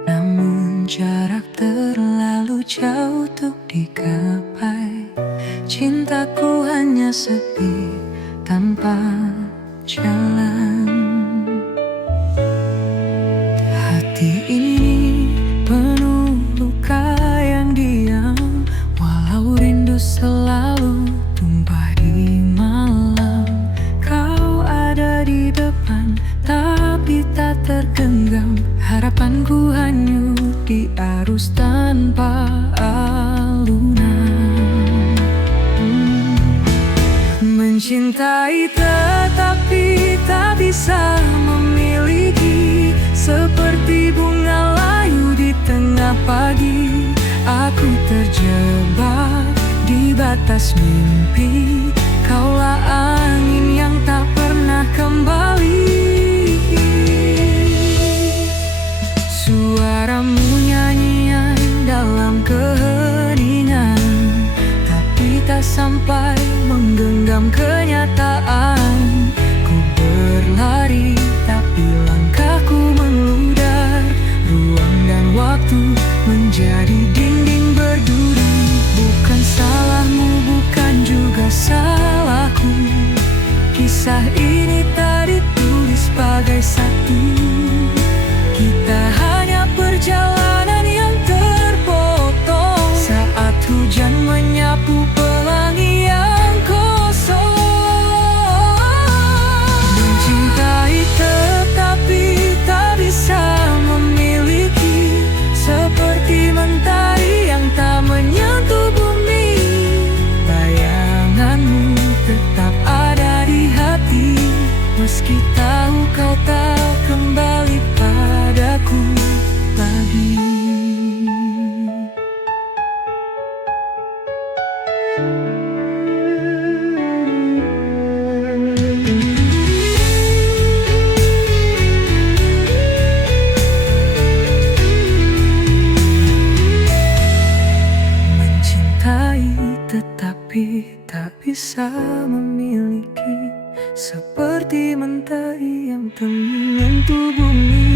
Namun jarak terlalu jauh untuk digapai, cintaku hanya sepi tanpa jalan. Hati ini penuh luka yang diam, walau rindu selalu tumpah di malam. Kau ada di depan tapi tak tergenggam, harapanku hanyut di arus tanpa alunan. Mencintai tetapi tak bisa memiliki, seperti bunga layu di tengah pagi. Aku terjebak di batas mimpi, kaulah angin yang tak pernah kembali. Suaramu nyanyian dalam keheningan, tapi tak sampai menggenggam kenyataan. Ku berlari tapi langkahku mengludar, ruang dan waktu menjadi dinding berduri. Bukan salahmu, bukan juga salahku, kisah ini tak ditulis sebagai satu. Kita hanya perjalanan yang terpotong saat hujan menyapu pelangi yang kosong. Mencintai tetapi tak bisa memiliki, seperti mentari yang tak menyentuh bumi. Bayanganmu tetap ada di hati, meski tahu kau tak kembali padaku lagi. Mencintai tetapi tak bisa memiliki, seperti mentari yang tak menyentuh bumi.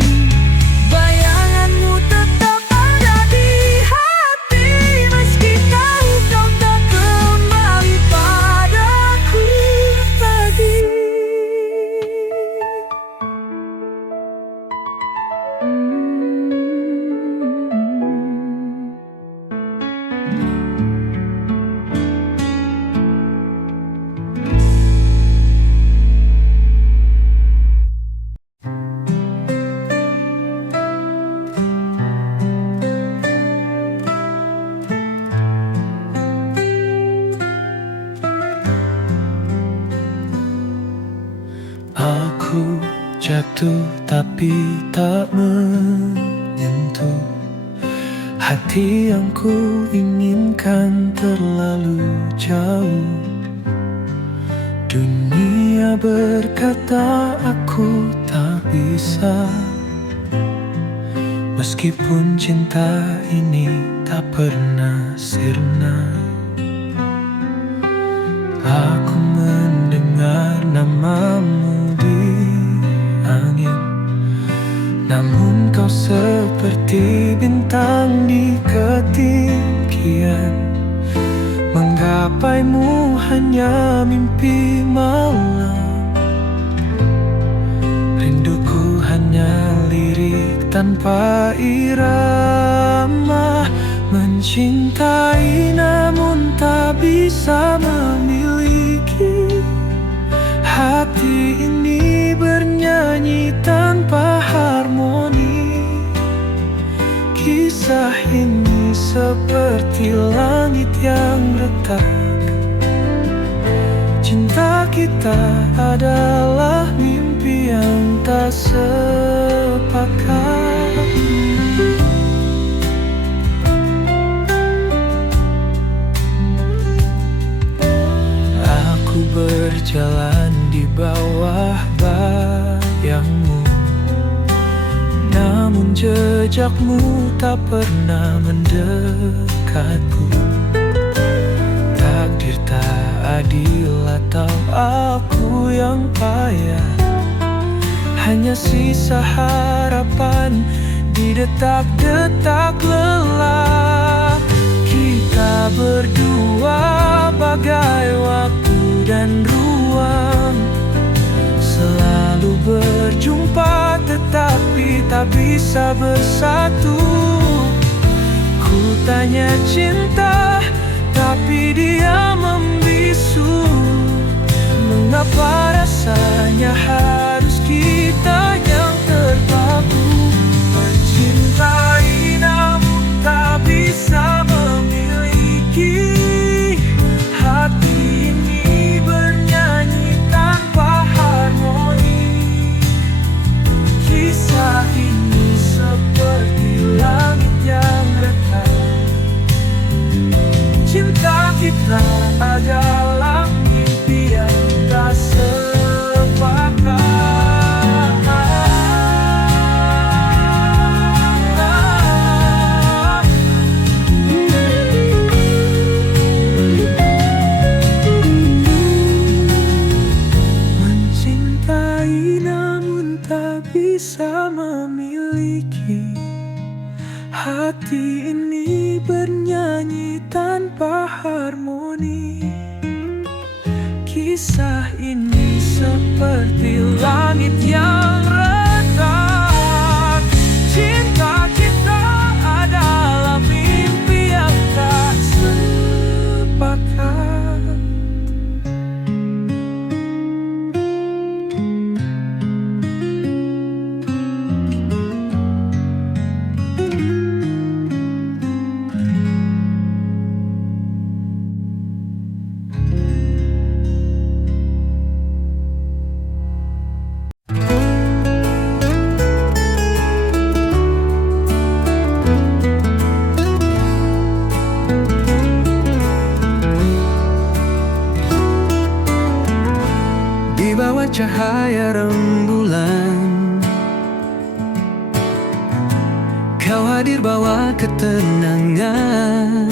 Bayanganmu tetap ada di hati, meski tahu kau tak kembali padaku lagi. Jatuh tapi tak menyentuh hati yang ku inginkan terlalu jauh. Dunia berkata aku tak bisa, meskipun cinta ini tak pernah sirna. Aku mendengar namamu di angin, namun kau seperti bintang di ketinggian. Menggapaimu hanya mimpi malam, rinduku hanya lirik tanpa irama. Mencintai namun tak bisa memiliki, hati ini bernyanyi tanpa harmoni. Kisah ini seperti langit yang retak. Cinta kita adalah mimpi yang tak sepakat. Aku berjalan di bawah bayangmu, namun jejakmu tak pernah mendekatku. Takdir tak adil atau aku yang payah, hanya sisa harapan di detak-detak lelah. Kita berdua bagai waktu dan ruang, selalu berjumpa tetapi tak bisa bersatu. Ku tanya cinta, tapi dia membisu. Mengapa rasanya harus kita yang terpaku? Mencintai namun tak bisa memiliki, hati ini bernyanyi tanpa harmoni. Kisah ini seperti langit yang retak. Cinta kita adalah mimpi yang tak sepakat. Mencintai namun tak bisa memiliki, hati ini bernyanyi tanpa harmoni. Kisah ini seperti langit yang retak. Cinta kita adalah mimpi yang tak sepakat. Di bawah cahaya rembulan, kau hadir bawa ketenangan.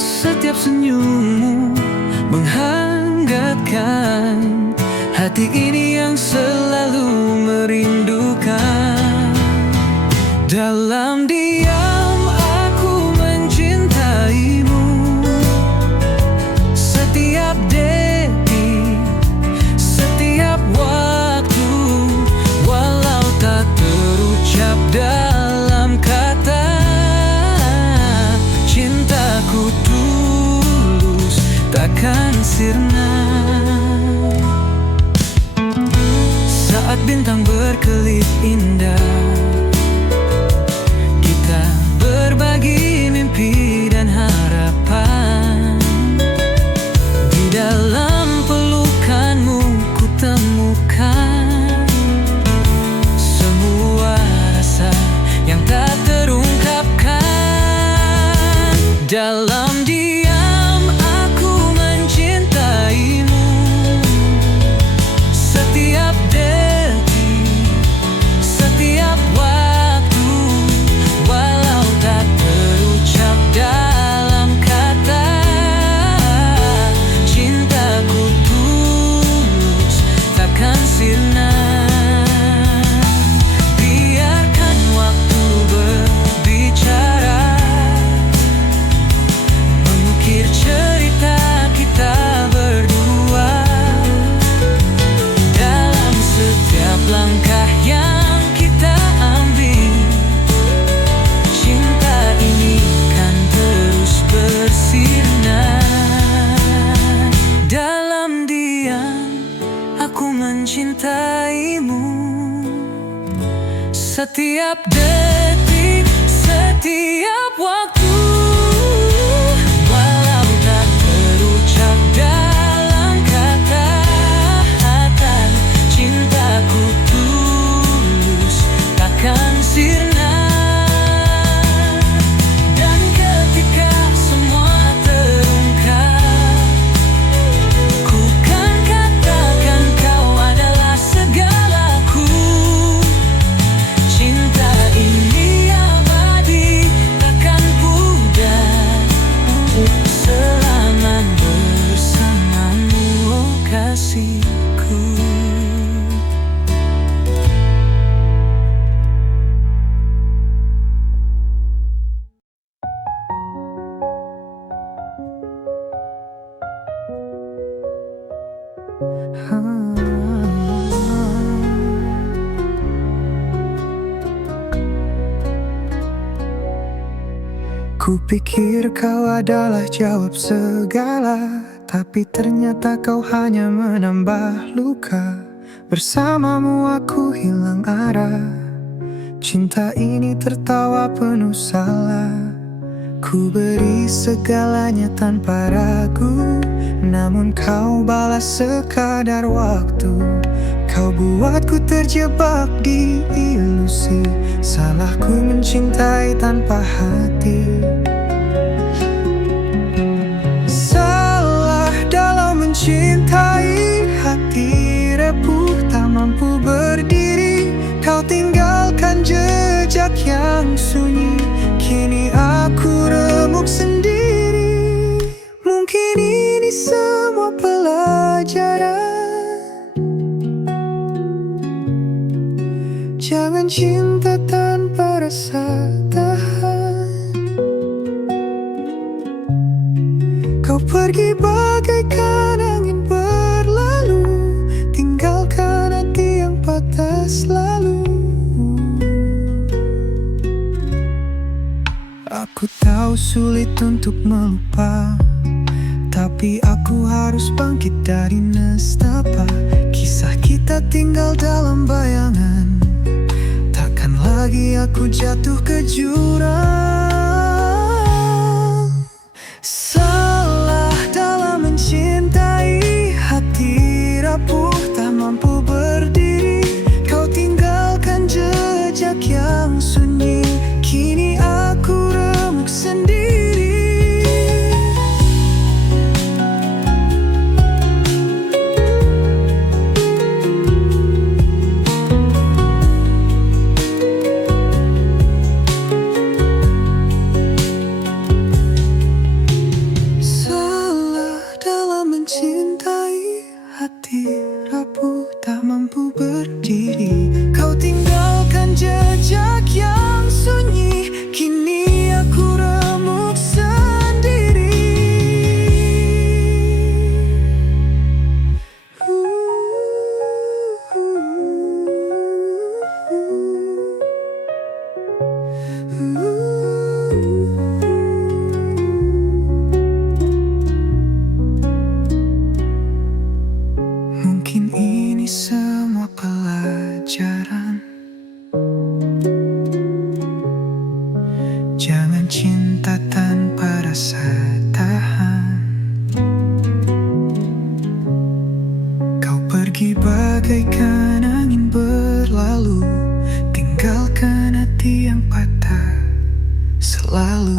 Setiap senyummu menghangatkan hati ini yang selalu merindukan. Dalam diam aku mencintaimu, setiap detik, setiap waktu, walau tak terucap dalam kata. Cintaku tulus, takkan sirna. Saat bintang berkelip indah, kita berbagi mimpi dan harapan. Di dalam pelukanmu ku temukan meluapkan semua rasa yang tak terungkapkan. Dalam diam aku mencintaimu, setiap detik, setiap waktu, walau tak terucap dalam kata. Cintaku tulus, takkan sirna. Biarkan waktu berbicara, mengukir cerita kita berdua. Dalam setiap langkah yang kita ambil, cinta ini kan terus bersinar. Dalam diam aku mencintaimu, setiap detik, setiap waktu, walau tak terucap dalam kata-kata. Cintaku tulus, takkan sirna. Dan ketika semua terungkap, ku kan katakan kau adalah segalaku. Cinta ini abadi, takkan pudar, selama bersamamu, oh kasihku. Kupikir kau adalah jawab segala, tapi ternyata kau hanya menambah luka. Bersamamu aku hilang arah, cinta ini tertawa penuh salah. Ku beri segalanya tanpa ragu, namun kau balas sekadar waktu. Kau buatku terjebak di ilusi, salahku mencintai tanpa hati. Salah dalam mencintai, hati rapuh tak mampu berdiri. Kau tinggalkan jejak yang sunyi, kini aku remuk sendiri. Mungkin ini semua pelajaran, jangan cinta tanpa rasa tahan. Kau pergi bagaikan angin berlalu, tinggalkan hati yang patah selalu. Aku tahu sulit untuk melupa, tapi aku harus bangkit dari nestapa. Kisah kita tinggal dalam bayangan, takkan lagi aku jatuh ke jurang. Salah dalam mencintai, hati rapuh tak mampu berdiri. Kau tinggalkan jejak yang sunyi, kini aku remuk sendiri. Hati rapuh tak mampu berdiri. Kau tinggalkan jejak yang sunyi, kini aku remuk sendiri. Mungkin ini semua pelajaran, jangan cinta tanpa rasa tahan. Kau pergi bagaikan lalu.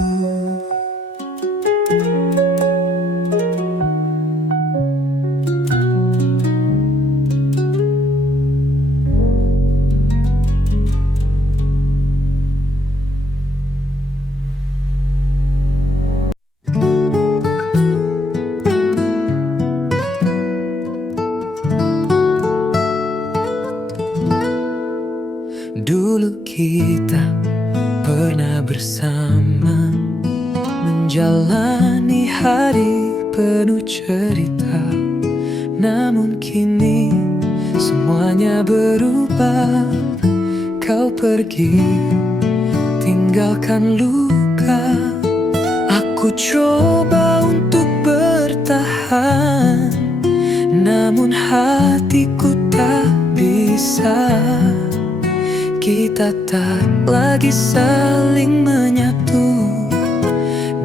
Dulu kita pernah bersama menjalani hari penuh cerita. Namun kini semuanya berubah. Kau pergi tinggalkan luka. Aku coba untuk bertahan, namun hatiku tak bisa. Kita tak lagi saling menyatu,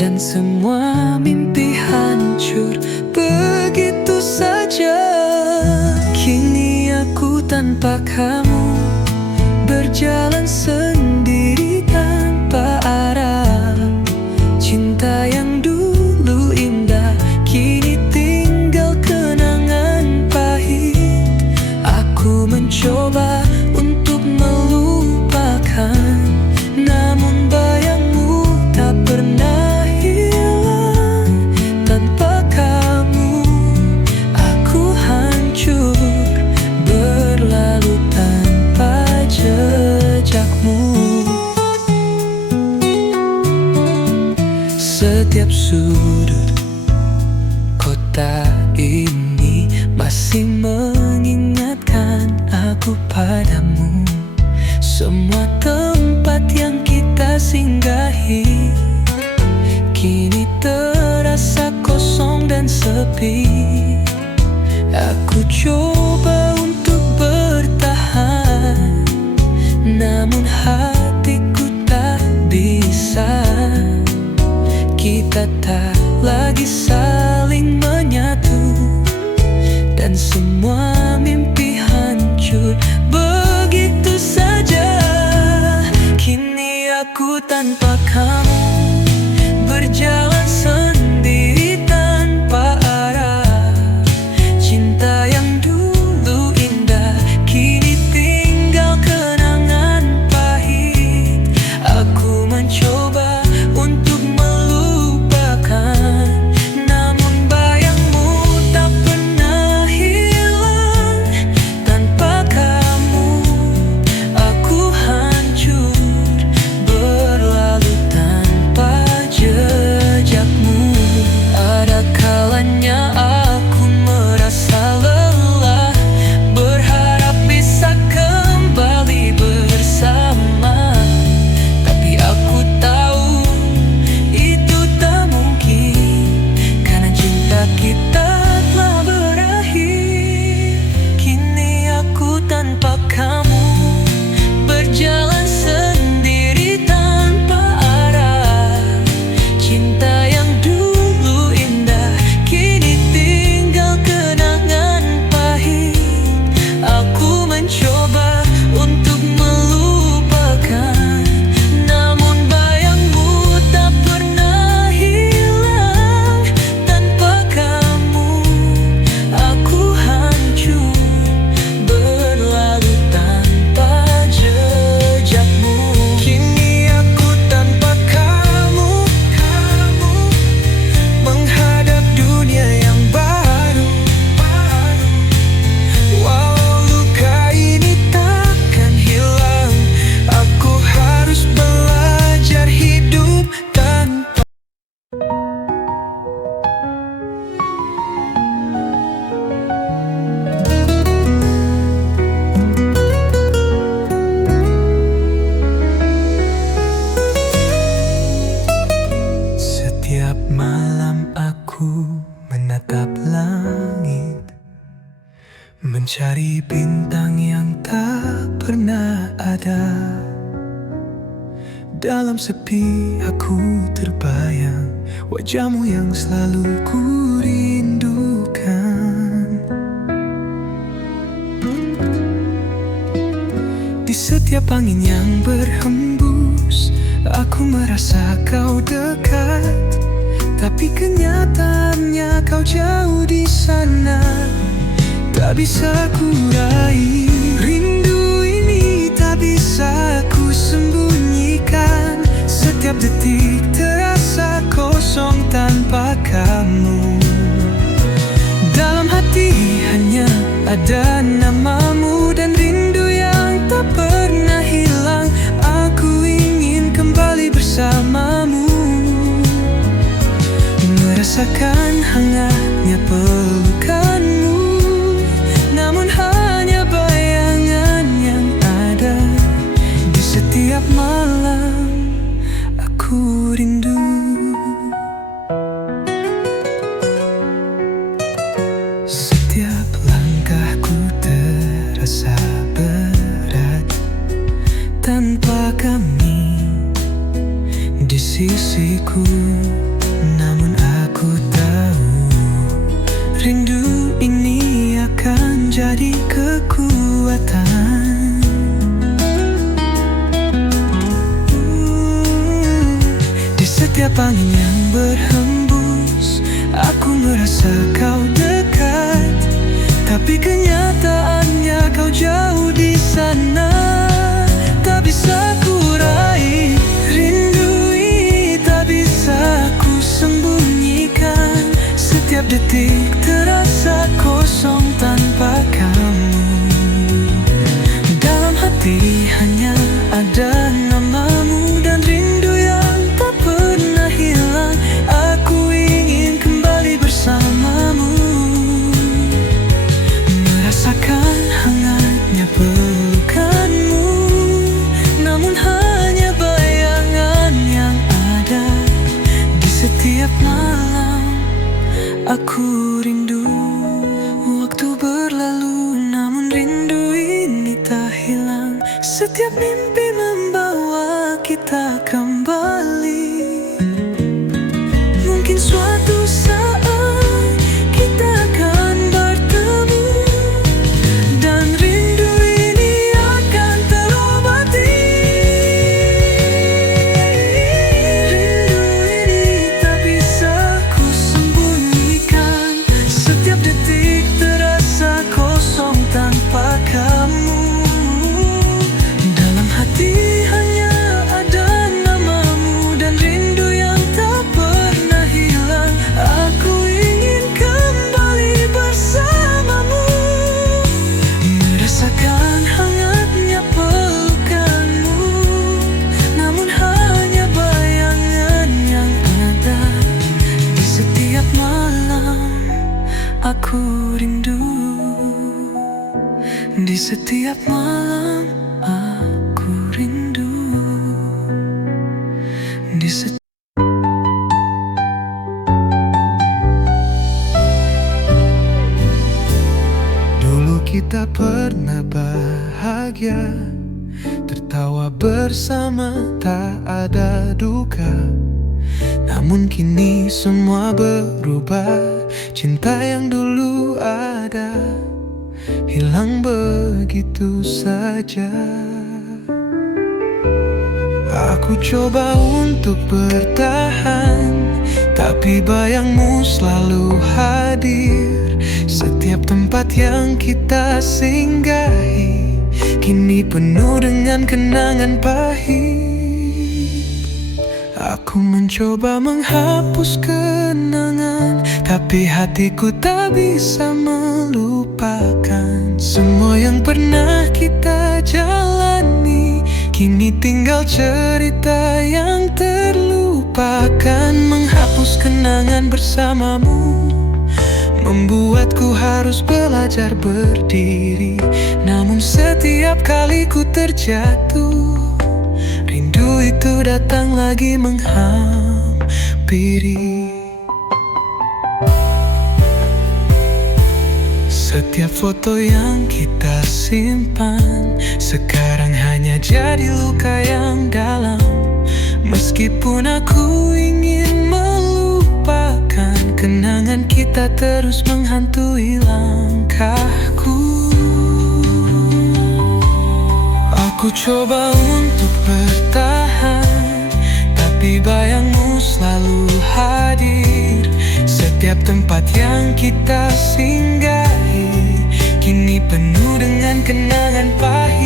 dan semua mimpi hancur begitu saja. Kini aku tanpa kamu berjalan sendiri tanpa arah. Cinta yang dulu indah kini tinggal kenangan pahit. Aku mencoba untuk melupakan, namun bayangmu tak pernah hilang. Tanpa kamu aku hancur, berlalu tanpa jejakmu. Setiap sudut kota ini masih mengingatkan aku padamu. Semua tempat yang kita singgahi kini terasa kosong dan sepi. Aku coba untuk bertahan, namun hatiku tak bisa. Kita tak lagi saling menyatu, dan semua mimpi hancur begitu saja. Kini aku tanpa kamu berjalan sendiri tanpa arah. Cinta yang dulu indah kini tinggal kenangan pahit. Aku mencoba untuk melupakan, namun bayangmu tak pernah hilang. Tanpa kamu aku hancur, berlalu tanpa jejakmu. Ada kalanya aku merasa lelah, berharap bisa kembali bersama. Tapi aku tahu itu tak mungkin, karena cinta kita telah berakhir. Kini aku tanpa kamu berjalan sendiri tanpa arah. Cinta yang dulu indah kini tinggal kenangan pahit. Aku mencoba untuk melupakan, namun bayangmu tak pernah hilang. Tanpa kamu aku hancur, berlalu tanpa jejakmu. Kini aku tanpa kamu menghadap dunia yang baru. Walau luka ini takkan hilang, aku harus belajar hidup tanpa. Setiap malam aku menatap langit, mencari bintang yang tak pernah ada. Dalam sepi aku terbayang wajahmu yang selalu ku rindukan. Di setiap angin yang berhembus, Aku merasa kau dekat, tapi kenyataannya kau jauh di sana. Tak bisa ku raih, rindu ini tak bisa ku sembunyikan. Setiap detik terasa kosong tanpa kamu. Dalam hati hanya ada namamu dan rindu yang tak pernah hilang. Aku ingin kembali bersamamu, merasakan hangatnya pelukanmu. Namun hanya bayangan yang ada di setiap malam aku rindu. Setiap langkahku terasa berat tanpa kami di sisiku. Namun aku tahu rindu ini akan jadi kekuatan. Di setiap angin yang berhembus, aku merasa kau dekat, tapi kenyataannya kau jauh di sana. Tak bisa ku raih, rindu ini tak bisa ku sembunyikan. Setiap detik terasa kosong tanpa kamu. Dalam hati hanya ada namamu dan rindu yang tak pernah hilang. Aku ingin kembali bersamamu, merasakan hangatnya pelukanmu. Namun hanya bayangan yang ada di setiap malam aku rindu. Waktu berlalu namun rindu ini tak hilang. Setiap mimpi membawa kita kembali. Mungkin suatu saat kita akan bertemu dan rindu ini akan terobati. Rindu ini tak bisa ku sembunyikan. Setiap detik terasa kosong tanpa kamu. Dalam hati hanya ada namamu dan rindu yang tak pernah hilang. Aku ingin kembali bersamamu, merasakan hangatnya pelukanmu. Namun hanya bayangan yang ada di setiap malam aku rindu. Di setiap malam aku rindu. Di setiap Dulu kita pernah bahagia, tertawa bersama tak ada duka. Namun kini semua berubah. Cinta yang dulu ada hilang begitu saja. Aku coba untuk bertahan, tapi bayangmu selalu hadir. Setiap tempat yang kita singgahi kini penuh dengan kenangan pahit. Aku mencoba menghapus kenangan, tapi hatiku tak bisa melupakan semua yang pernah kita jalani. Kini tinggal cerita yang terlupakan. Menghapus kenangan bersamamu membuatku harus belajar berdiri. Namun setiap kali ku terjatuh, rindu itu datang lagi menghampiri. Setiap foto yang kita simpan sekarang hanya jadi luka yang dalam. Meskipun aku ingin melupakan, kenangan kita terus menghantui langkahku. Aku coba untuk bertahan, tapi bayangmu selalu hadir. Setiap tempat yang kita singgahi kini penuh dengan kenangan pahit.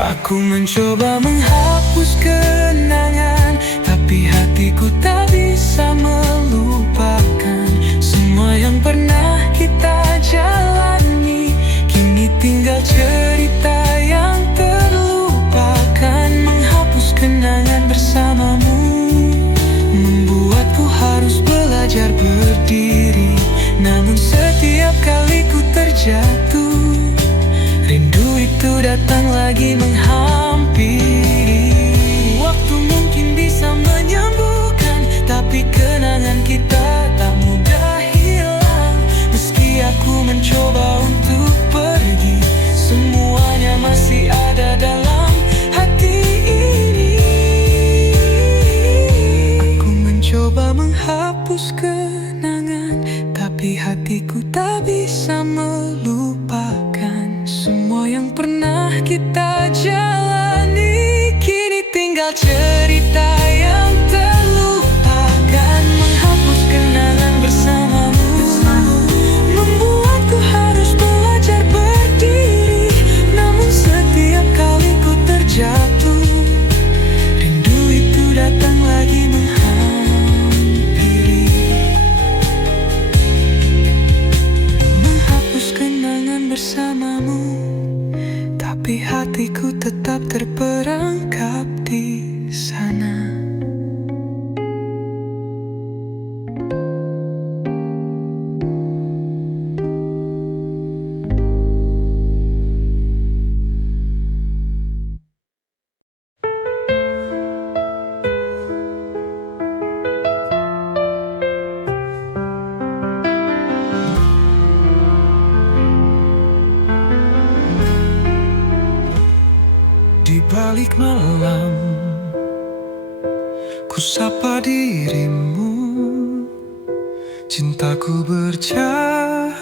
Aku mencoba menghapus kenangan, tapi hatiku tak bisa melupakan. Semua yang pernah kita jalani kini tinggal cerita yang terlupakan. Menghapus kenangan bersamamu membuatku harus belajar berdiri. Namun setiap kali ku terjatuh, rindu itu datang lagi menghampiri. Waktu mungkin bisa menyembuhkan, tapi kenangan kita tak mudah hilang. Meski aku mencoba untuk pergi, semuanya masih ada dalam hati ini. Aku mencoba menghapus kenangan, tapi hatiku tak bisa melupakan. Semua yang pernah kita jalani kini tinggal cerita yang terlupakan. Menghapus kenangan bersamamu membuatku harus belajar berdiri. Namun setiap kali ku terjatuh, rindu itu datang lagi menghampiri. Menghapus kenangan bersamamu, tapi hatiku tetap terperangkap di sana. Di balik malam, ku sapa dirimu, cintaku bercahaya.